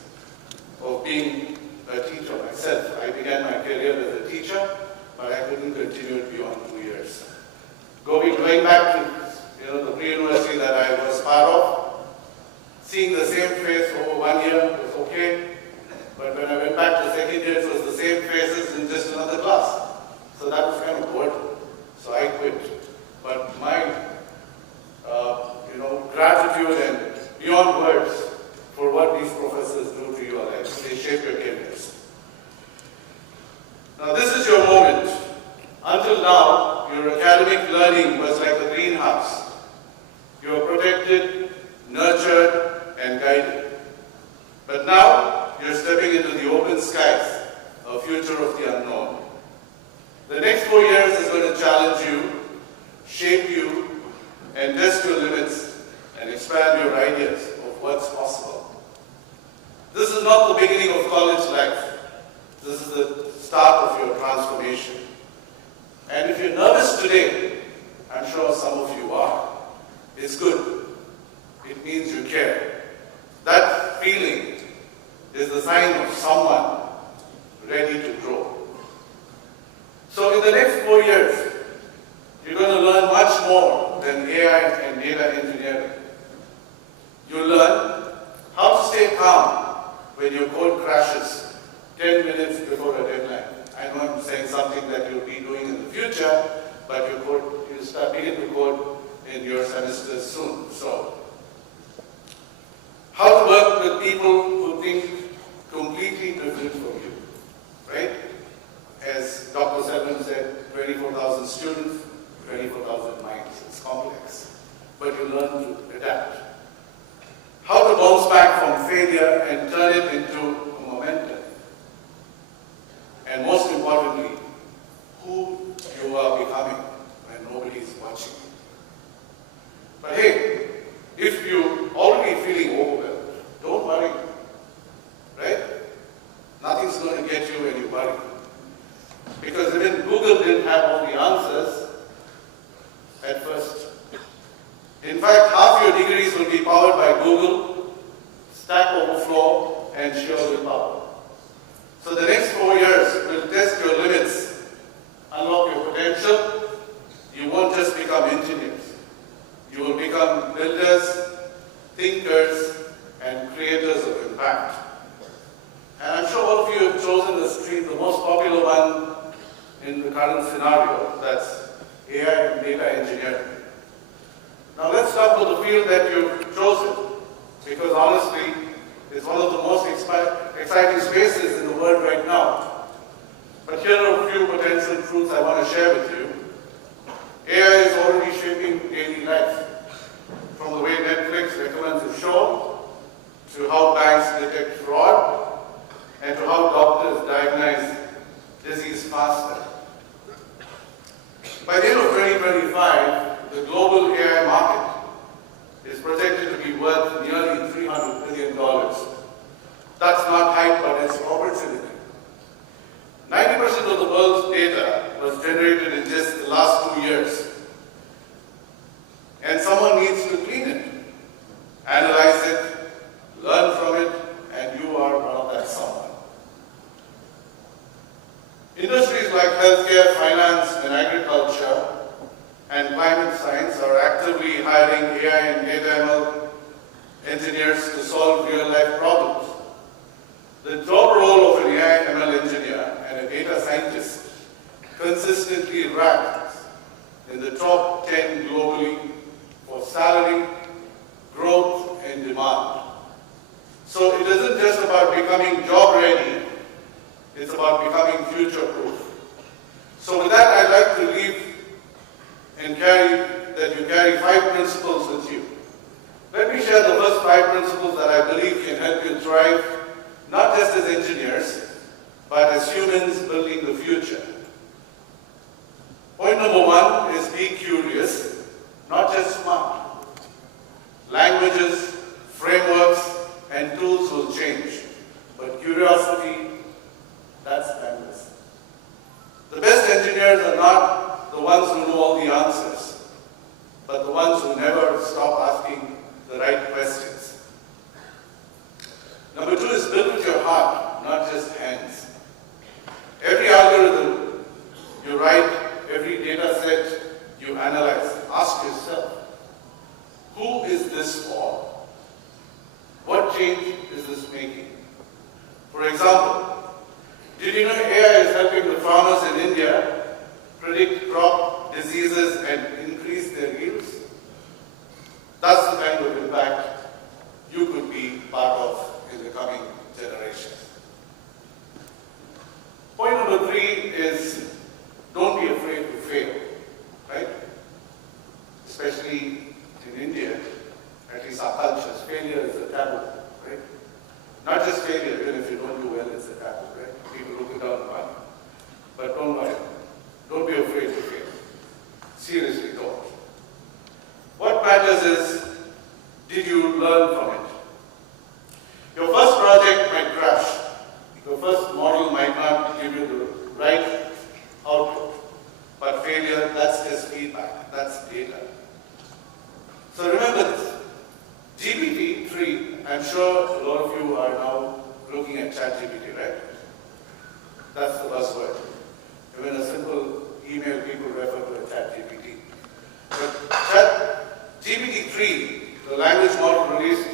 of being a teacher myself. I began my career as a teacher, but I couldn't continue it beyond 2 years. Going back to the pre-university that I was part of, seeing the same face for 1 year was okay, but when I went back to second year, it was the same faces in just another class. So that was kind of bored. So I quit. But my, gratitude and beyond words for what these professors do to your lives. They shape your careers. Now this is your moment. Until now, your academic learning was like a greenhouse. You were protected, nurtured, and guided. But now, you're stepping into the open skies, a future of the unknown. The next 4 years is going to challenge you, shape you, and test your limits, and expand your ideas of what's possible. This is not the beginning of college life. This is the start of your transformation. And if you're nervous today, I'm sure some of you are. It's good. It means you care. That feeling is the sign of someone ready to grow. So in the next 4 years, you're going to learn much more than AI and data engineering. You'll learn how to stay calm when your code crashes 10 minutes before a deadline. I know I'm saying something that you'll be doing in the future, but you'll start begin to code in your semesters soon. So, how to work with people who think completely different from you, right? As Dr. Selvam said, 24,000 students, 24,000 minds. It's complex, but you learn to adapt. How to bounce back from failure and turn it into a momentum. And most importantly, who you are becoming when nobody's watching. But hey, if you're already feeling overwhelmed, don't worry, right? data engineering. Now let's talk about the field that you've chosen, because honestly, it's one of the most exciting spaces in the world right now. But here are a few potential truths I want to share with you. AI is already shaping daily life, from the way Netflix recommends a show, to how banks detect fraud, and to how doctors diagnose disease faster. By the end of 2025, the global AI market is projected to be worth nearly $300 billion. That's not hype, but it's opportunity. 90% of the world's data was generated in just the last 2 years. And someone needs to clean it, analyze it, learn from it, and you are one of that someone. Industries like healthcare, finance, and agriculture, and climate science are actively hiring AI and data ML engineers to solve real-life problems. The job role of an AI ML engineer and a data scientist consistently ranks in the top 10 globally for salary, growth, and demand. So it isn't just about becoming job ready, it's about becoming future proof. So with that, I'd like to leave and you carry 5 principles with you. Let me share the first 5 principles that I believe can help you thrive, not just as engineers, but as humans building the future. Point number 1 is be curious, not just smart. Languages, frameworks, and tools will change, but curiosity, that's timeless. The best engineers are not the ones who know all the answers, but the ones who never stop asking the right questions. Number 2 is build with your heart, not just hands. Every algorithm you write, every data set you analyze, ask yourself, who is this for? What change is this making? For example, did you know AI is helping the farmers in India predict crop diseases and increase their yields? That's the kind of impact you could be part of in the coming generation. Point number 3 is don't be afraid to fail, right? Especially in India, at least our cultures, failure is a taboo, right? Not just failure, even if you don't do well, it's a taboo, right? People look it down upon you. But don't worry. Don't be afraid to fail. Seriously, don't. What matters is, did you learn from it? Your first project might crash. Your first model might not give you the right output. But failure, that's just feedback. That's data. So remember this. GPT-3, I'm sure a lot of you are now looking at ChatGPT, right? That's the buzzword. Even a simple email, people refer to a ChatGPT. But GPT-3, the language model released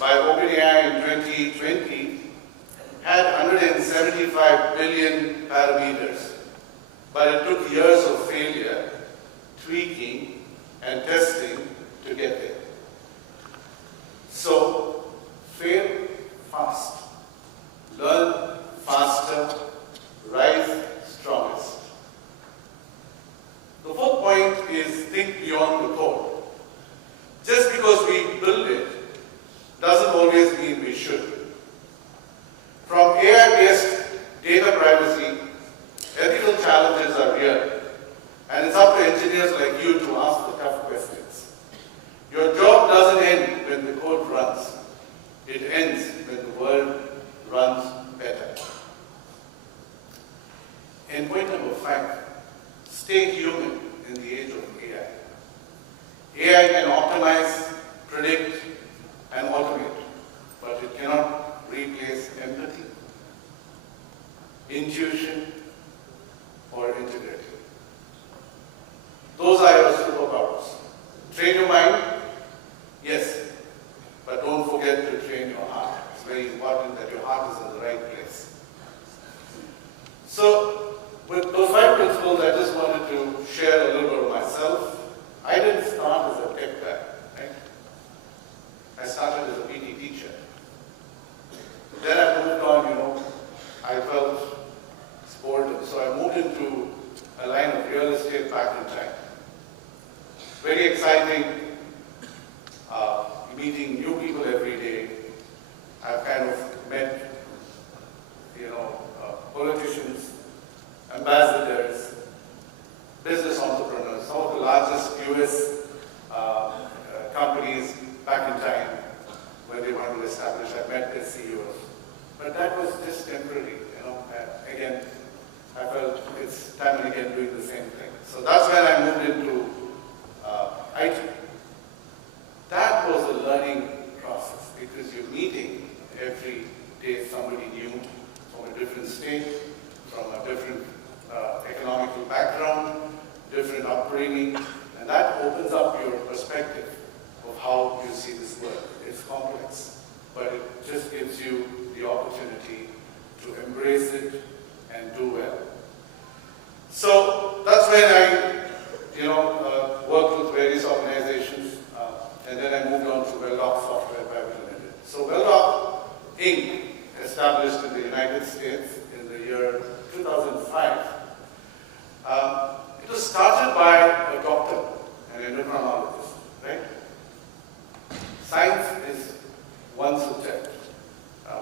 by OpenAI in 2020, had 175 billion parameters. But it took years of failure, tweaking, and testing to get there. So, fail fast, learn faster, rise strongest. The 4th point is think beyond the code. Just because we build it doesn't always mean we should. From AI-based data privacy, ethical challenges are real, and it's up to engineers like you to ask the tough questions. Your job doesn't end when the code runs. It ends when the world runs better. And point number 5, stay human in the age of AI. AI can optimize, predict, and automate, but it cannot replace empathy, intuition, or integrity. Those are your superpowers. Train your mind, yes, but don't forget to train your heart. It's very important that your heart is in the right place. So, with those 5 principles, I just wanted to share a little bit of myself. very exciting, meeting new people every day. I've kind of met, politicians, ambassadors, business entrepreneurs, some of the largest US companies back in time when they wanted to establish. I met their CEOs. But that was just temporary, again, I felt it's time and again doing the same thing. So that's when I moved into IT. That was a learning process because you're meeting every day somebody new from a different state, from a different economical background, different upbringing, and that opens up your perspective of how you see this world. It's complex, but it just gives you the opportunity to embrace it and do well. So that's when I, worked with various organizations, and then I moved on to Welldoc Software Pvt. So Welldoc Inc. established in the United States in the year 2005. It was started by a doctor, an endocrinologist, right? Science is one subject.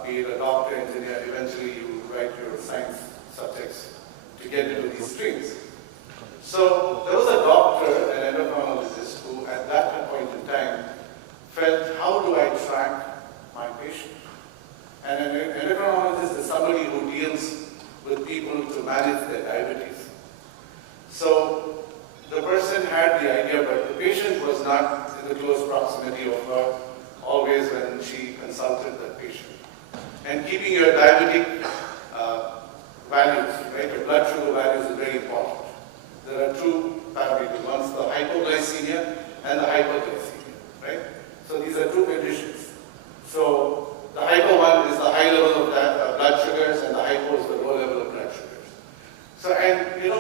Be it a doctor, engineer, eventually you write your science subjects to get into these streams. So there was a doctor, an endocrinologist, who at that point in time felt, how do I track my patient? And an endocrinologist is somebody who deals with people to manage their diabetes. So the person had the idea, but the patient was not in the close proximity of her always when she consulted that patient. And keeping your diabetic values, right, your blood sugar values is very important. There are two parameters. One's the hypoglycemia and the hyperglycemia, right? So these are two conditions. So the hypo one is the high level of blood sugars, and the hypo is the low level of blood sugars. So, and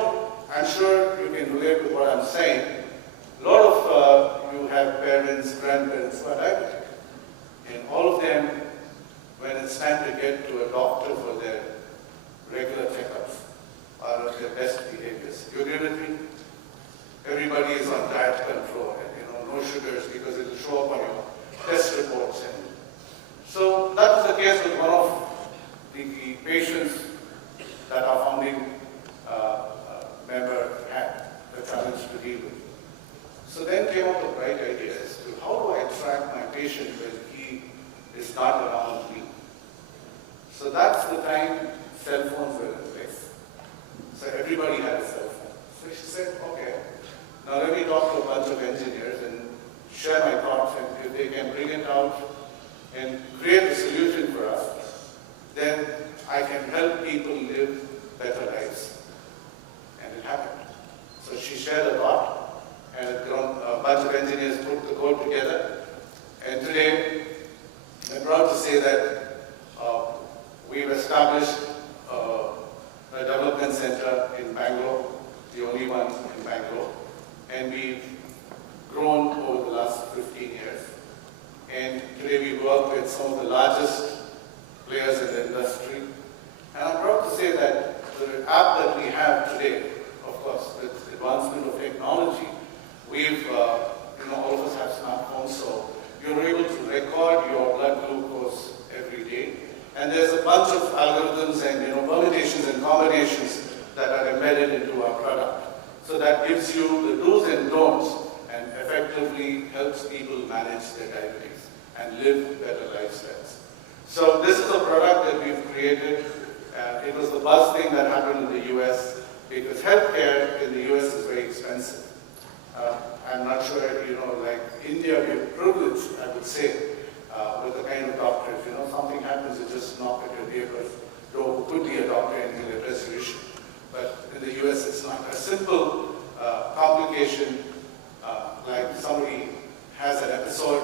I'm sure you can relate with what I'm saying. A lot of you have parents, grandparents who are diabetic, and all of them, when it's time to get to a doctor for their regular checkups, are of their best behaviors. You agree with me? Everybody is on diet control and no sugars because it will show up on your test reports. And so that was the case with one of the patients that our founding member had the challenge to deal with. So then came up with bright ideas to how do I track my patient when he is not around me. So that's the time cell phones were in place. So everybody had a cell phone. So she said, okay, now let me talk to a bunch of engineers and share my thoughts, and if they can bring it out and create a solution for us, then I can help people live better lives. And it happened. So she shared a thought, and a bunch of engineers put the code together. And today, I'm proud to say that we've established a development center in Bangalore, the only one in Bangalore, and we've grown over the last 15 years. And today we work with some of the largest players in the industry. And I'm proud to say that the app that we have today, of course, with advancement of technology, we've, all of us have smartphones, so you're able to record your blood glucose every day. And there's a bunch of algorithms and permutations and combinations that are embedded into our product. So that gives you the do's and don'ts and effectively helps people manage their diabetes and live better lifestyles. So this is a product that we've created. It was the buzz thing that happened in the US because healthcare in the US is very expensive. I'm not sure, like India, we're privileged, I would say, with the kind of doctors. Something happens, you just knock at your neighbor's door, who could be a doctor and he'll address your issue. But in the US, it's not. A simple complication, like somebody has an episode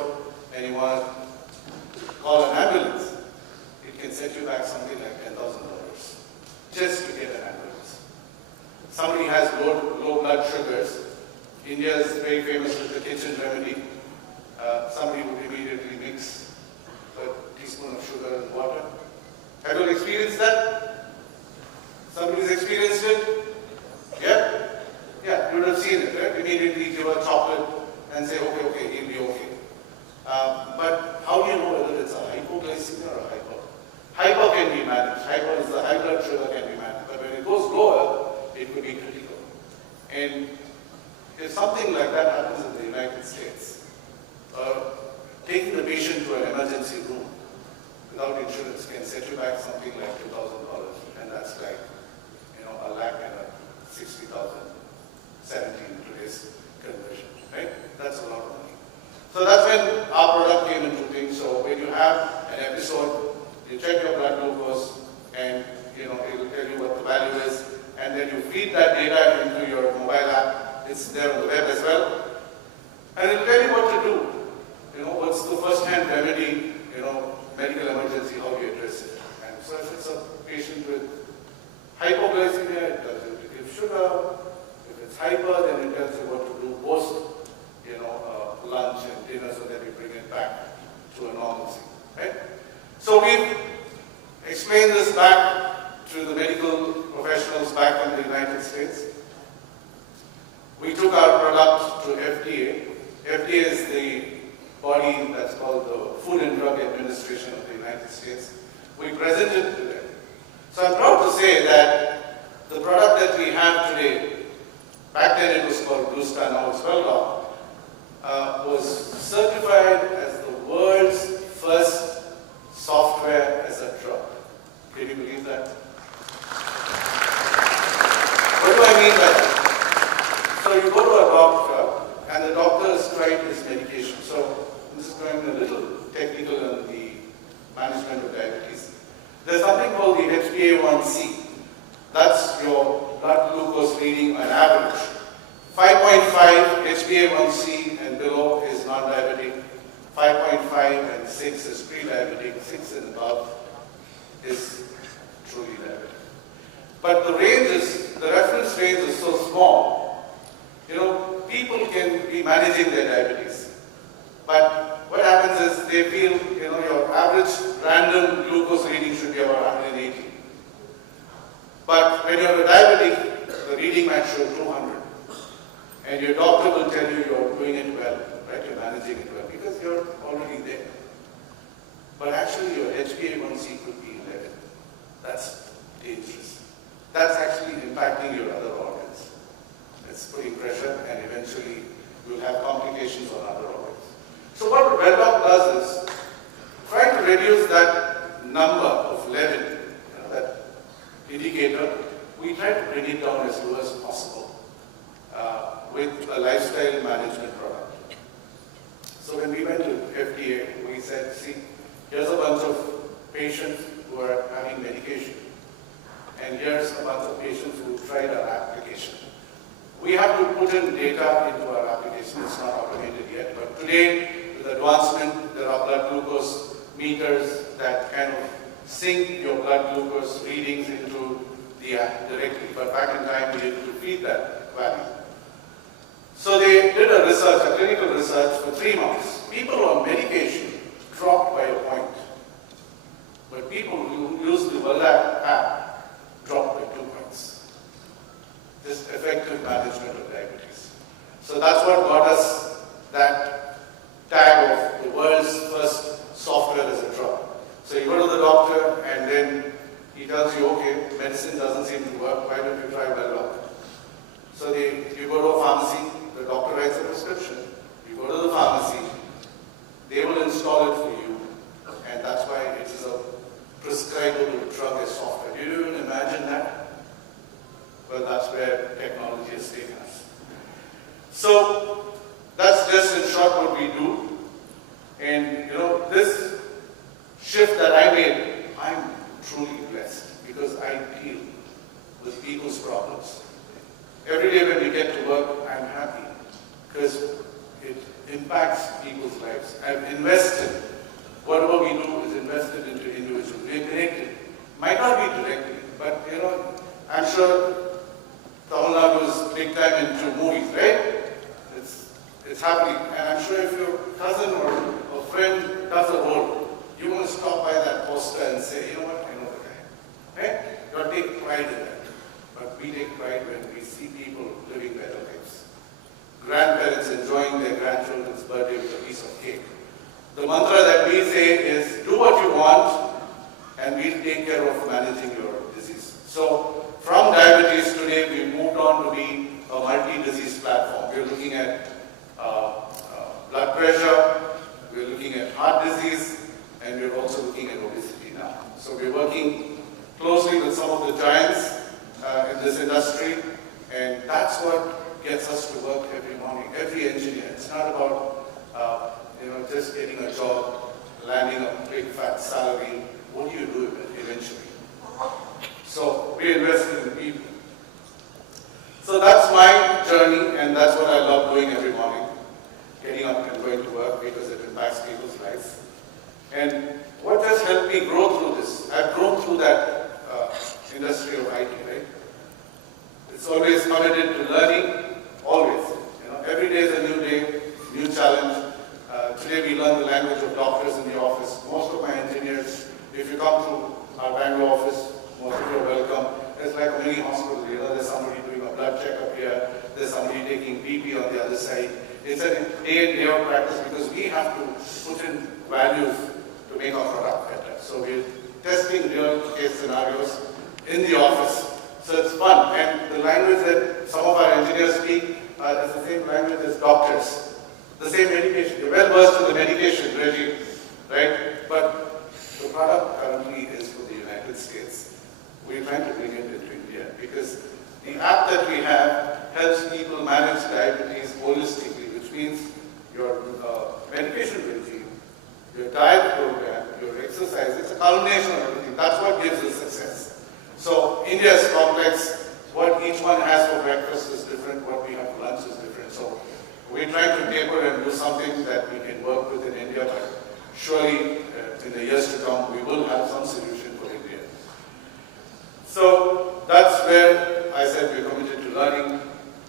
and you want to call an ambulance, it can set you back something like $10,000 just to get an ambulance. Somebody has low blood sugars. India is very famous with the kitchen remedy. Somebody would immediately mix a teaspoon of sugar and water. Have you experienced that? Somebody's experienced it? Yeah? Yeah, you would have seen it, right? Immediately give a chocolate and say, okay, he'll be okay. But how do you know whether it's a hypoglycemia or a hypo? Hypo can be managed. Hypo is the high blood sugar can be managed. But when it goes lower, it could be critical. And if something like that happens in the United States, taking the patient to an emergency room without insurance can set you back something like $2,000, and that's like, a lakh and a 60,000, 17 in today's conversion, right? That's a lot of money. So that's when our product came into things. So when you have an episode, you check your blood glucose, and it will tell you what the value is, and then you feed that data into your mobile app. It's there on the web as well, and it will tell you what to do. What's the first-hand remedy, medical emergency, how do you address it? And so if it's a patient with hypoglycemia, it tells you to give sugar. If it's hyper, then it tells you what to do post, lunch and dinner, so that you bring it back to a normalcy, right? So we've explained this back to the medical professionals back in the United States. We took our product to FDA. FDA is the body that's called the Food and Drug Administration of the United States. We presented to them. So I'm proud to say that the product that we have today, back then it was called Glusta, now it's Welldoc, was certified as the world's first software as a drug. Can you believe that? What do I mean by that? So you go to a doctor, and the doctor has tried his medication. So this is going a little technical on the management of diabetes. There's something called the HbA1c. That's your blood glucose reading on average. 5.5 HbA1c and below is non-diabetic. 5.5 and 6 is pre-diabetic. 6 and above is truly diabetic. But the reference range is so small. People can be managing their diabetes. But what happens is they feel, your average random glucose reading should be about 180. But when you're a diabetic, the reading might show 200. And your doctor will tell you you're doing it well, right? You're managing it well because you're already there. But actually your HbA1c could be 11. That's dangerous. That's actually impacting your other organs. It's putting pressure, and eventually you'll have complications on other organs. So what Welldoc does is try to reduce that number of 11, that indicator. We try to bring it down as low as possible with a lifestyle management product. So when we went to FDA, we said, see, here's a bunch of patients who are having medication, and here's a bunch of patients who tried our application. We have to put in data into our application. It's not automated yet, but today, with advancement, there are blood glucose meters that kind of sync your blood glucose readings into the app directly. But back in time, we had to feed that value. So they did a research, a clinical research for 3 months. People on medication dropped by a point. But people who use the Welldoc app dropped by 2 points. Just effective management of diabetes. So that's what got us that tag of the world's first software as a drug. So you go to the doctor and then he tells you, okay, medicine doesn't seem to work, why don't you try Welldoc? So you go to a pharmacy, the doctor writes a prescription. You go to the pharmacy, they will install it for you, and that's why it is a prescribable drug as software. Do you even imagine that? Well, that's where technology has taken us. So that's just in short what we do. And this shift that I made, I'm truly blessed because I deal with people's problems. Every day when we get to work, I'm happy because it impacts people's lives. I've invested. Whatever we do is invested into individuals. We're connected. Might not be directly, but I'm sure Tamil Nadu is big time into movies, right? It's happening. And I'm sure if your cousin or a friend does a role, you want to stop by that poster and say, you know what, I know the guy. Right? You don't take pride in that. But we take pride when we see people living better lives. Grandparents enjoying their grandchildren. piece of cake. The mantra that we say is, do what you want, and we'll take care of managing your disease. So, from diabetes today, we moved on to be a multi-disease platform. We're looking at blood pressure, we're looking at heart disease, and we're also looking at obesity now. So we're working closely with some of the giants in this industry, and that's what gets us to work every morning, every engineer. It's not about just getting a job, landing a big fat salary. What do you do with it eventually? So we invest in people. So that's my journey, and that's what I love doing every morning, getting up and going to work because it impacts people's lives. And what has helped me grow through this? I've grown through that industry of IT, right? It's always committed to learning, always. Every day is a new day, new challenge. Today we learn the language of doctors in the office. Most of my engineers, if you come to our Bangalore office, most of you are welcome. It's like a mini hospital, there's somebody doing a blood checkup here, there's somebody taking BP on the other side. It's a day in, day out practice because we have to put in values to make our product better. So we're testing real case scenarios in the office. So it's fun. And the language that some of our engineers speak is the same language as doctors. The same medication. They're well versed in the medication regime, right? But the product currently is for the United States. We're trying to bring it into India because the app that we have helps people manage diabetes holistically, which means your medication regime, your diet program, your exercise. It's a culmination of everything. That's what gives us success. So India is complex. What each one has for breakfast is different. What we have for lunch is different. So we're trying to taper and do something that we can work with in India, but surely in the years to come, we will have some solution for India. So that's where I said we're committed to learning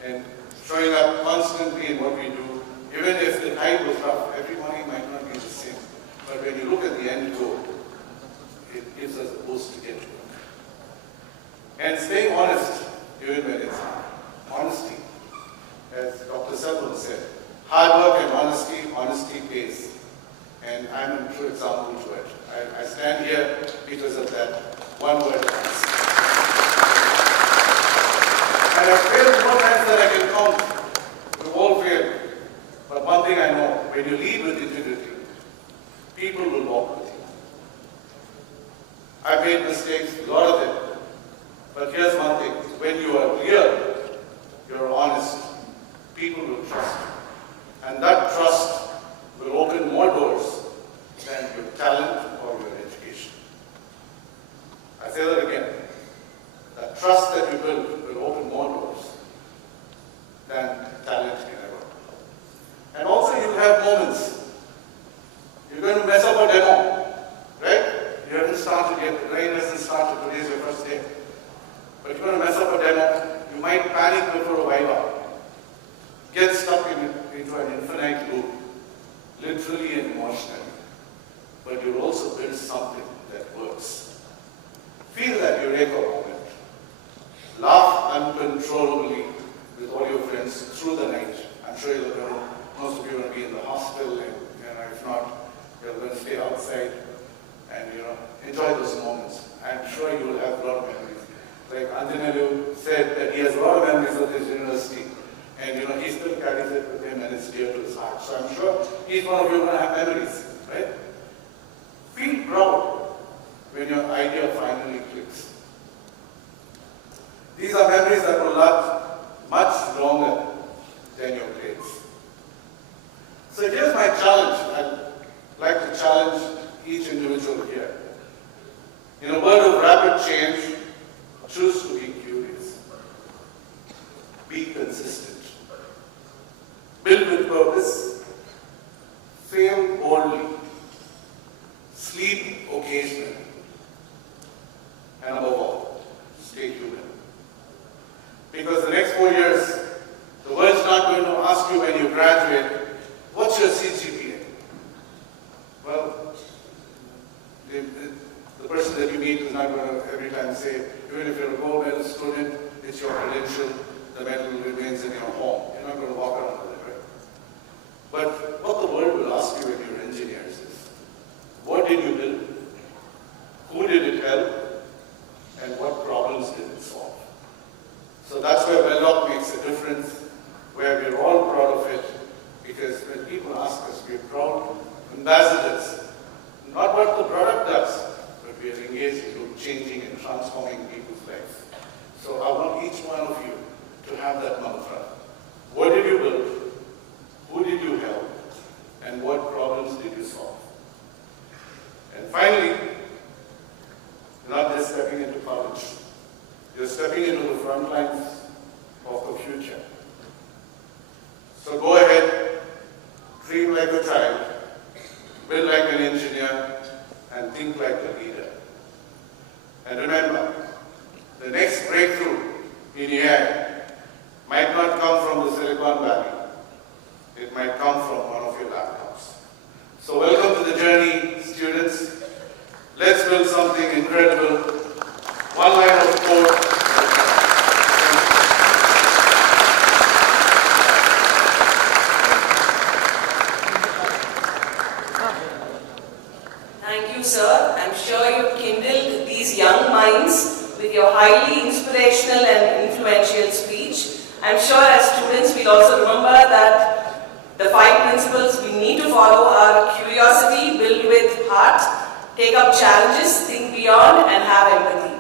and showing up constantly in what we do. Even if the time was rough, every morning might not be the same. But when you look at the end goal, it gives us a boost to get to work. And staying honest, even when it's hard. Honesty. As Dr. Selvam said, hard work and honesty pays. And I'm a true example to it. I stand here because of that one word, honesty. And I've failed more times than I can count. We've all failed. But one thing I know, when you lead with integrity, people will walk with you. I've made mistakes, a lot of them. But here's one thing, when you are real, you're honest, people will trust you. And that trust will open more doors than your talent or your education. I say that again. That trust that you build will open more doors than talent can ever. And also you'll have moments. You're going to mess up a demo, right? You haven't started yet, the rain hasn't started, today's your first day. But you're going to mess up a demo, you might panic before a Viva. Get stuck into an infinite loop, literally and emotionally. But you'll also build something that works. Feel that eureka moment. Laugh uncontrollably with all your friends through the night. I'm sure most of you are going to be in the hospital, and if not, you're going to stay outside and enjoy those moments. I'm sure you will have a lot of memories. Like Anjineyulu said that he has a lot of memories of his university, and he still carries it with him and it's dear to his heart. So I'm sure each one of you are going to have memories, right? Feel proud when your idea finally clicks. These are memories that will last much longer than your grades. So here's my challenge. I'd like to challenge each individual here. In a world of rapid change, choose to be curious. Be consistent. Build with purpose. Fail boldly. Sleep occasionally. And above all, stay human. Because the next 4 years, the world's not going to ask you when you graduate, what's your CGPA? Well, the person that you meet is not going to every time say, even if you're a gold medal student, it's your credential, the medal remains in your home. You're not going to walk around with it, right? But what the world will ask like a child, build like an engineer, and think like a leader. And remember, the next breakthrough in AI might not come from the Silicon Valley. It might come from one of your laptops. So welcome to the journey, students. Let's build something incredible. One line of code. Thank you, sir. I'm sure you kindled these young minds with your highly inspirational and influential speech. I'm sure as students we'll also remember that the 5 principles we need to follow are curiosity, build with heart, take up challenges, think beyond, and have empathy.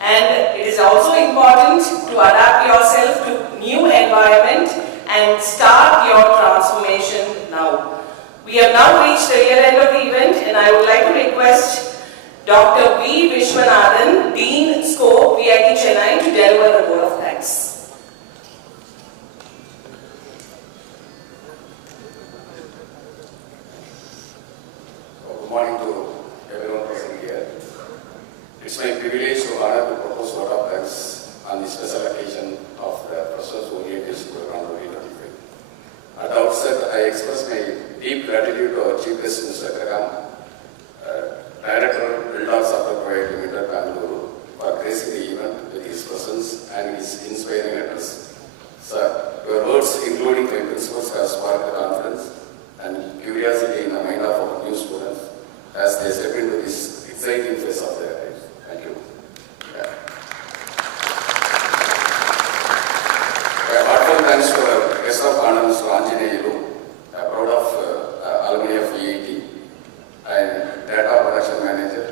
And it is also important to adapt yourself to new environment and start your transformation now. We have now reached the year end of the event, and I would like to request Dr. V. Vishwanathan, Dean Scope, VIT Chennai, to deliver the vote of thanks. Good morning to everyone present here. It's my privilege to honor to propose vote of thanks on the special occasion of the Freshers Orientation Program 2025. At the outset, I express my deep gratitude to our Chief Guest, Mr. Graham, Director, Welldoc Software Pvt, Bengaluru, for gracing the event with his presence and his inspiring address. Sir, your words, including my principles, have sparked the confidence and curiosity in the mind of our new students as they step into this exciting phase of their lives. Thank you. A heartfelt thanks to our guest of honor, Mr. Anjineyulu, proud of Alumni of Pvt and Data Production Manager,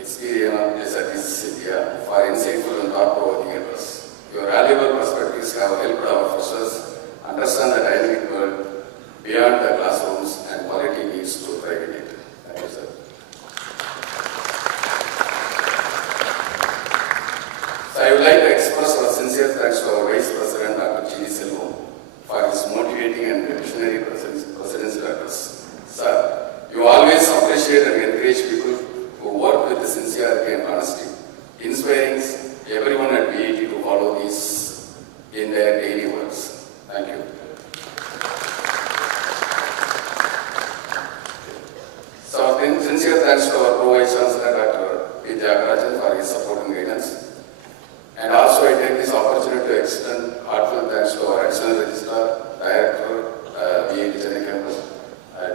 Experian India, for insightful and thought-provoking address. Your valuable perspectives have helped our freshers understand the dynamic world beyond the classrooms and quality needs to thrive in it. Thank you, sir. So I would like to express our sincere thanks to our Vice President, Dr. Chini Selvam, for his motivating and visionary presidential address. Sir, you always appreciate and encourage people who work with sincerity and honesty, inspiring everyone at VIT to follow these in their daily works. Thank you. So, sincere thanks to our Pro-Vice Chancellor, Dr. P. Jagarajan, for his support and guidance. And also, I take this opportunity to extend heartfelt thanks to our Additional Registrar, Director, VIT Chennai Campus,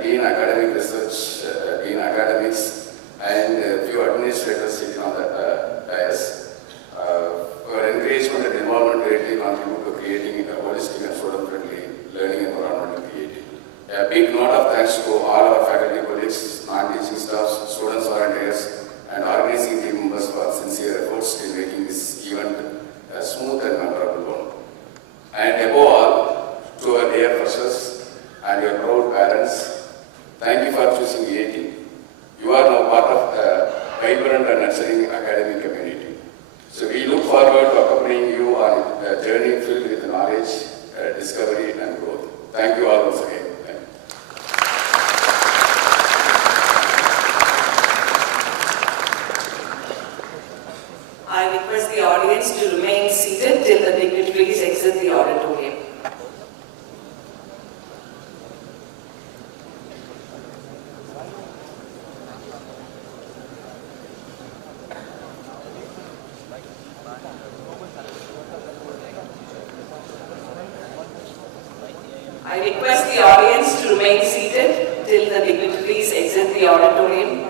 Dean Academic Research, Dean Academics, and a few administrators sitting on the dais. Your encouragement and involvement greatly contribute to creating a holistic and student-friendly learning environment in VIT. A big note of thanks to all our faculty colleagues, non-teaching staff, students, volunteers, and organizing team members for sincere efforts in making this event a smooth and memorable one. And above all, to our dear freshers and your proud parents, thank you for choosing VIT. You are now part of a vibrant and nurturing academic community. So we look forward to accompanying you on a journey filled with knowledge, discovery, and growth. Thank you all once again. Thank you. I request the audience to remain seated till the dignitaries exit the auditorium. I request the audience to remain seated till the dignitaries exit the auditorium.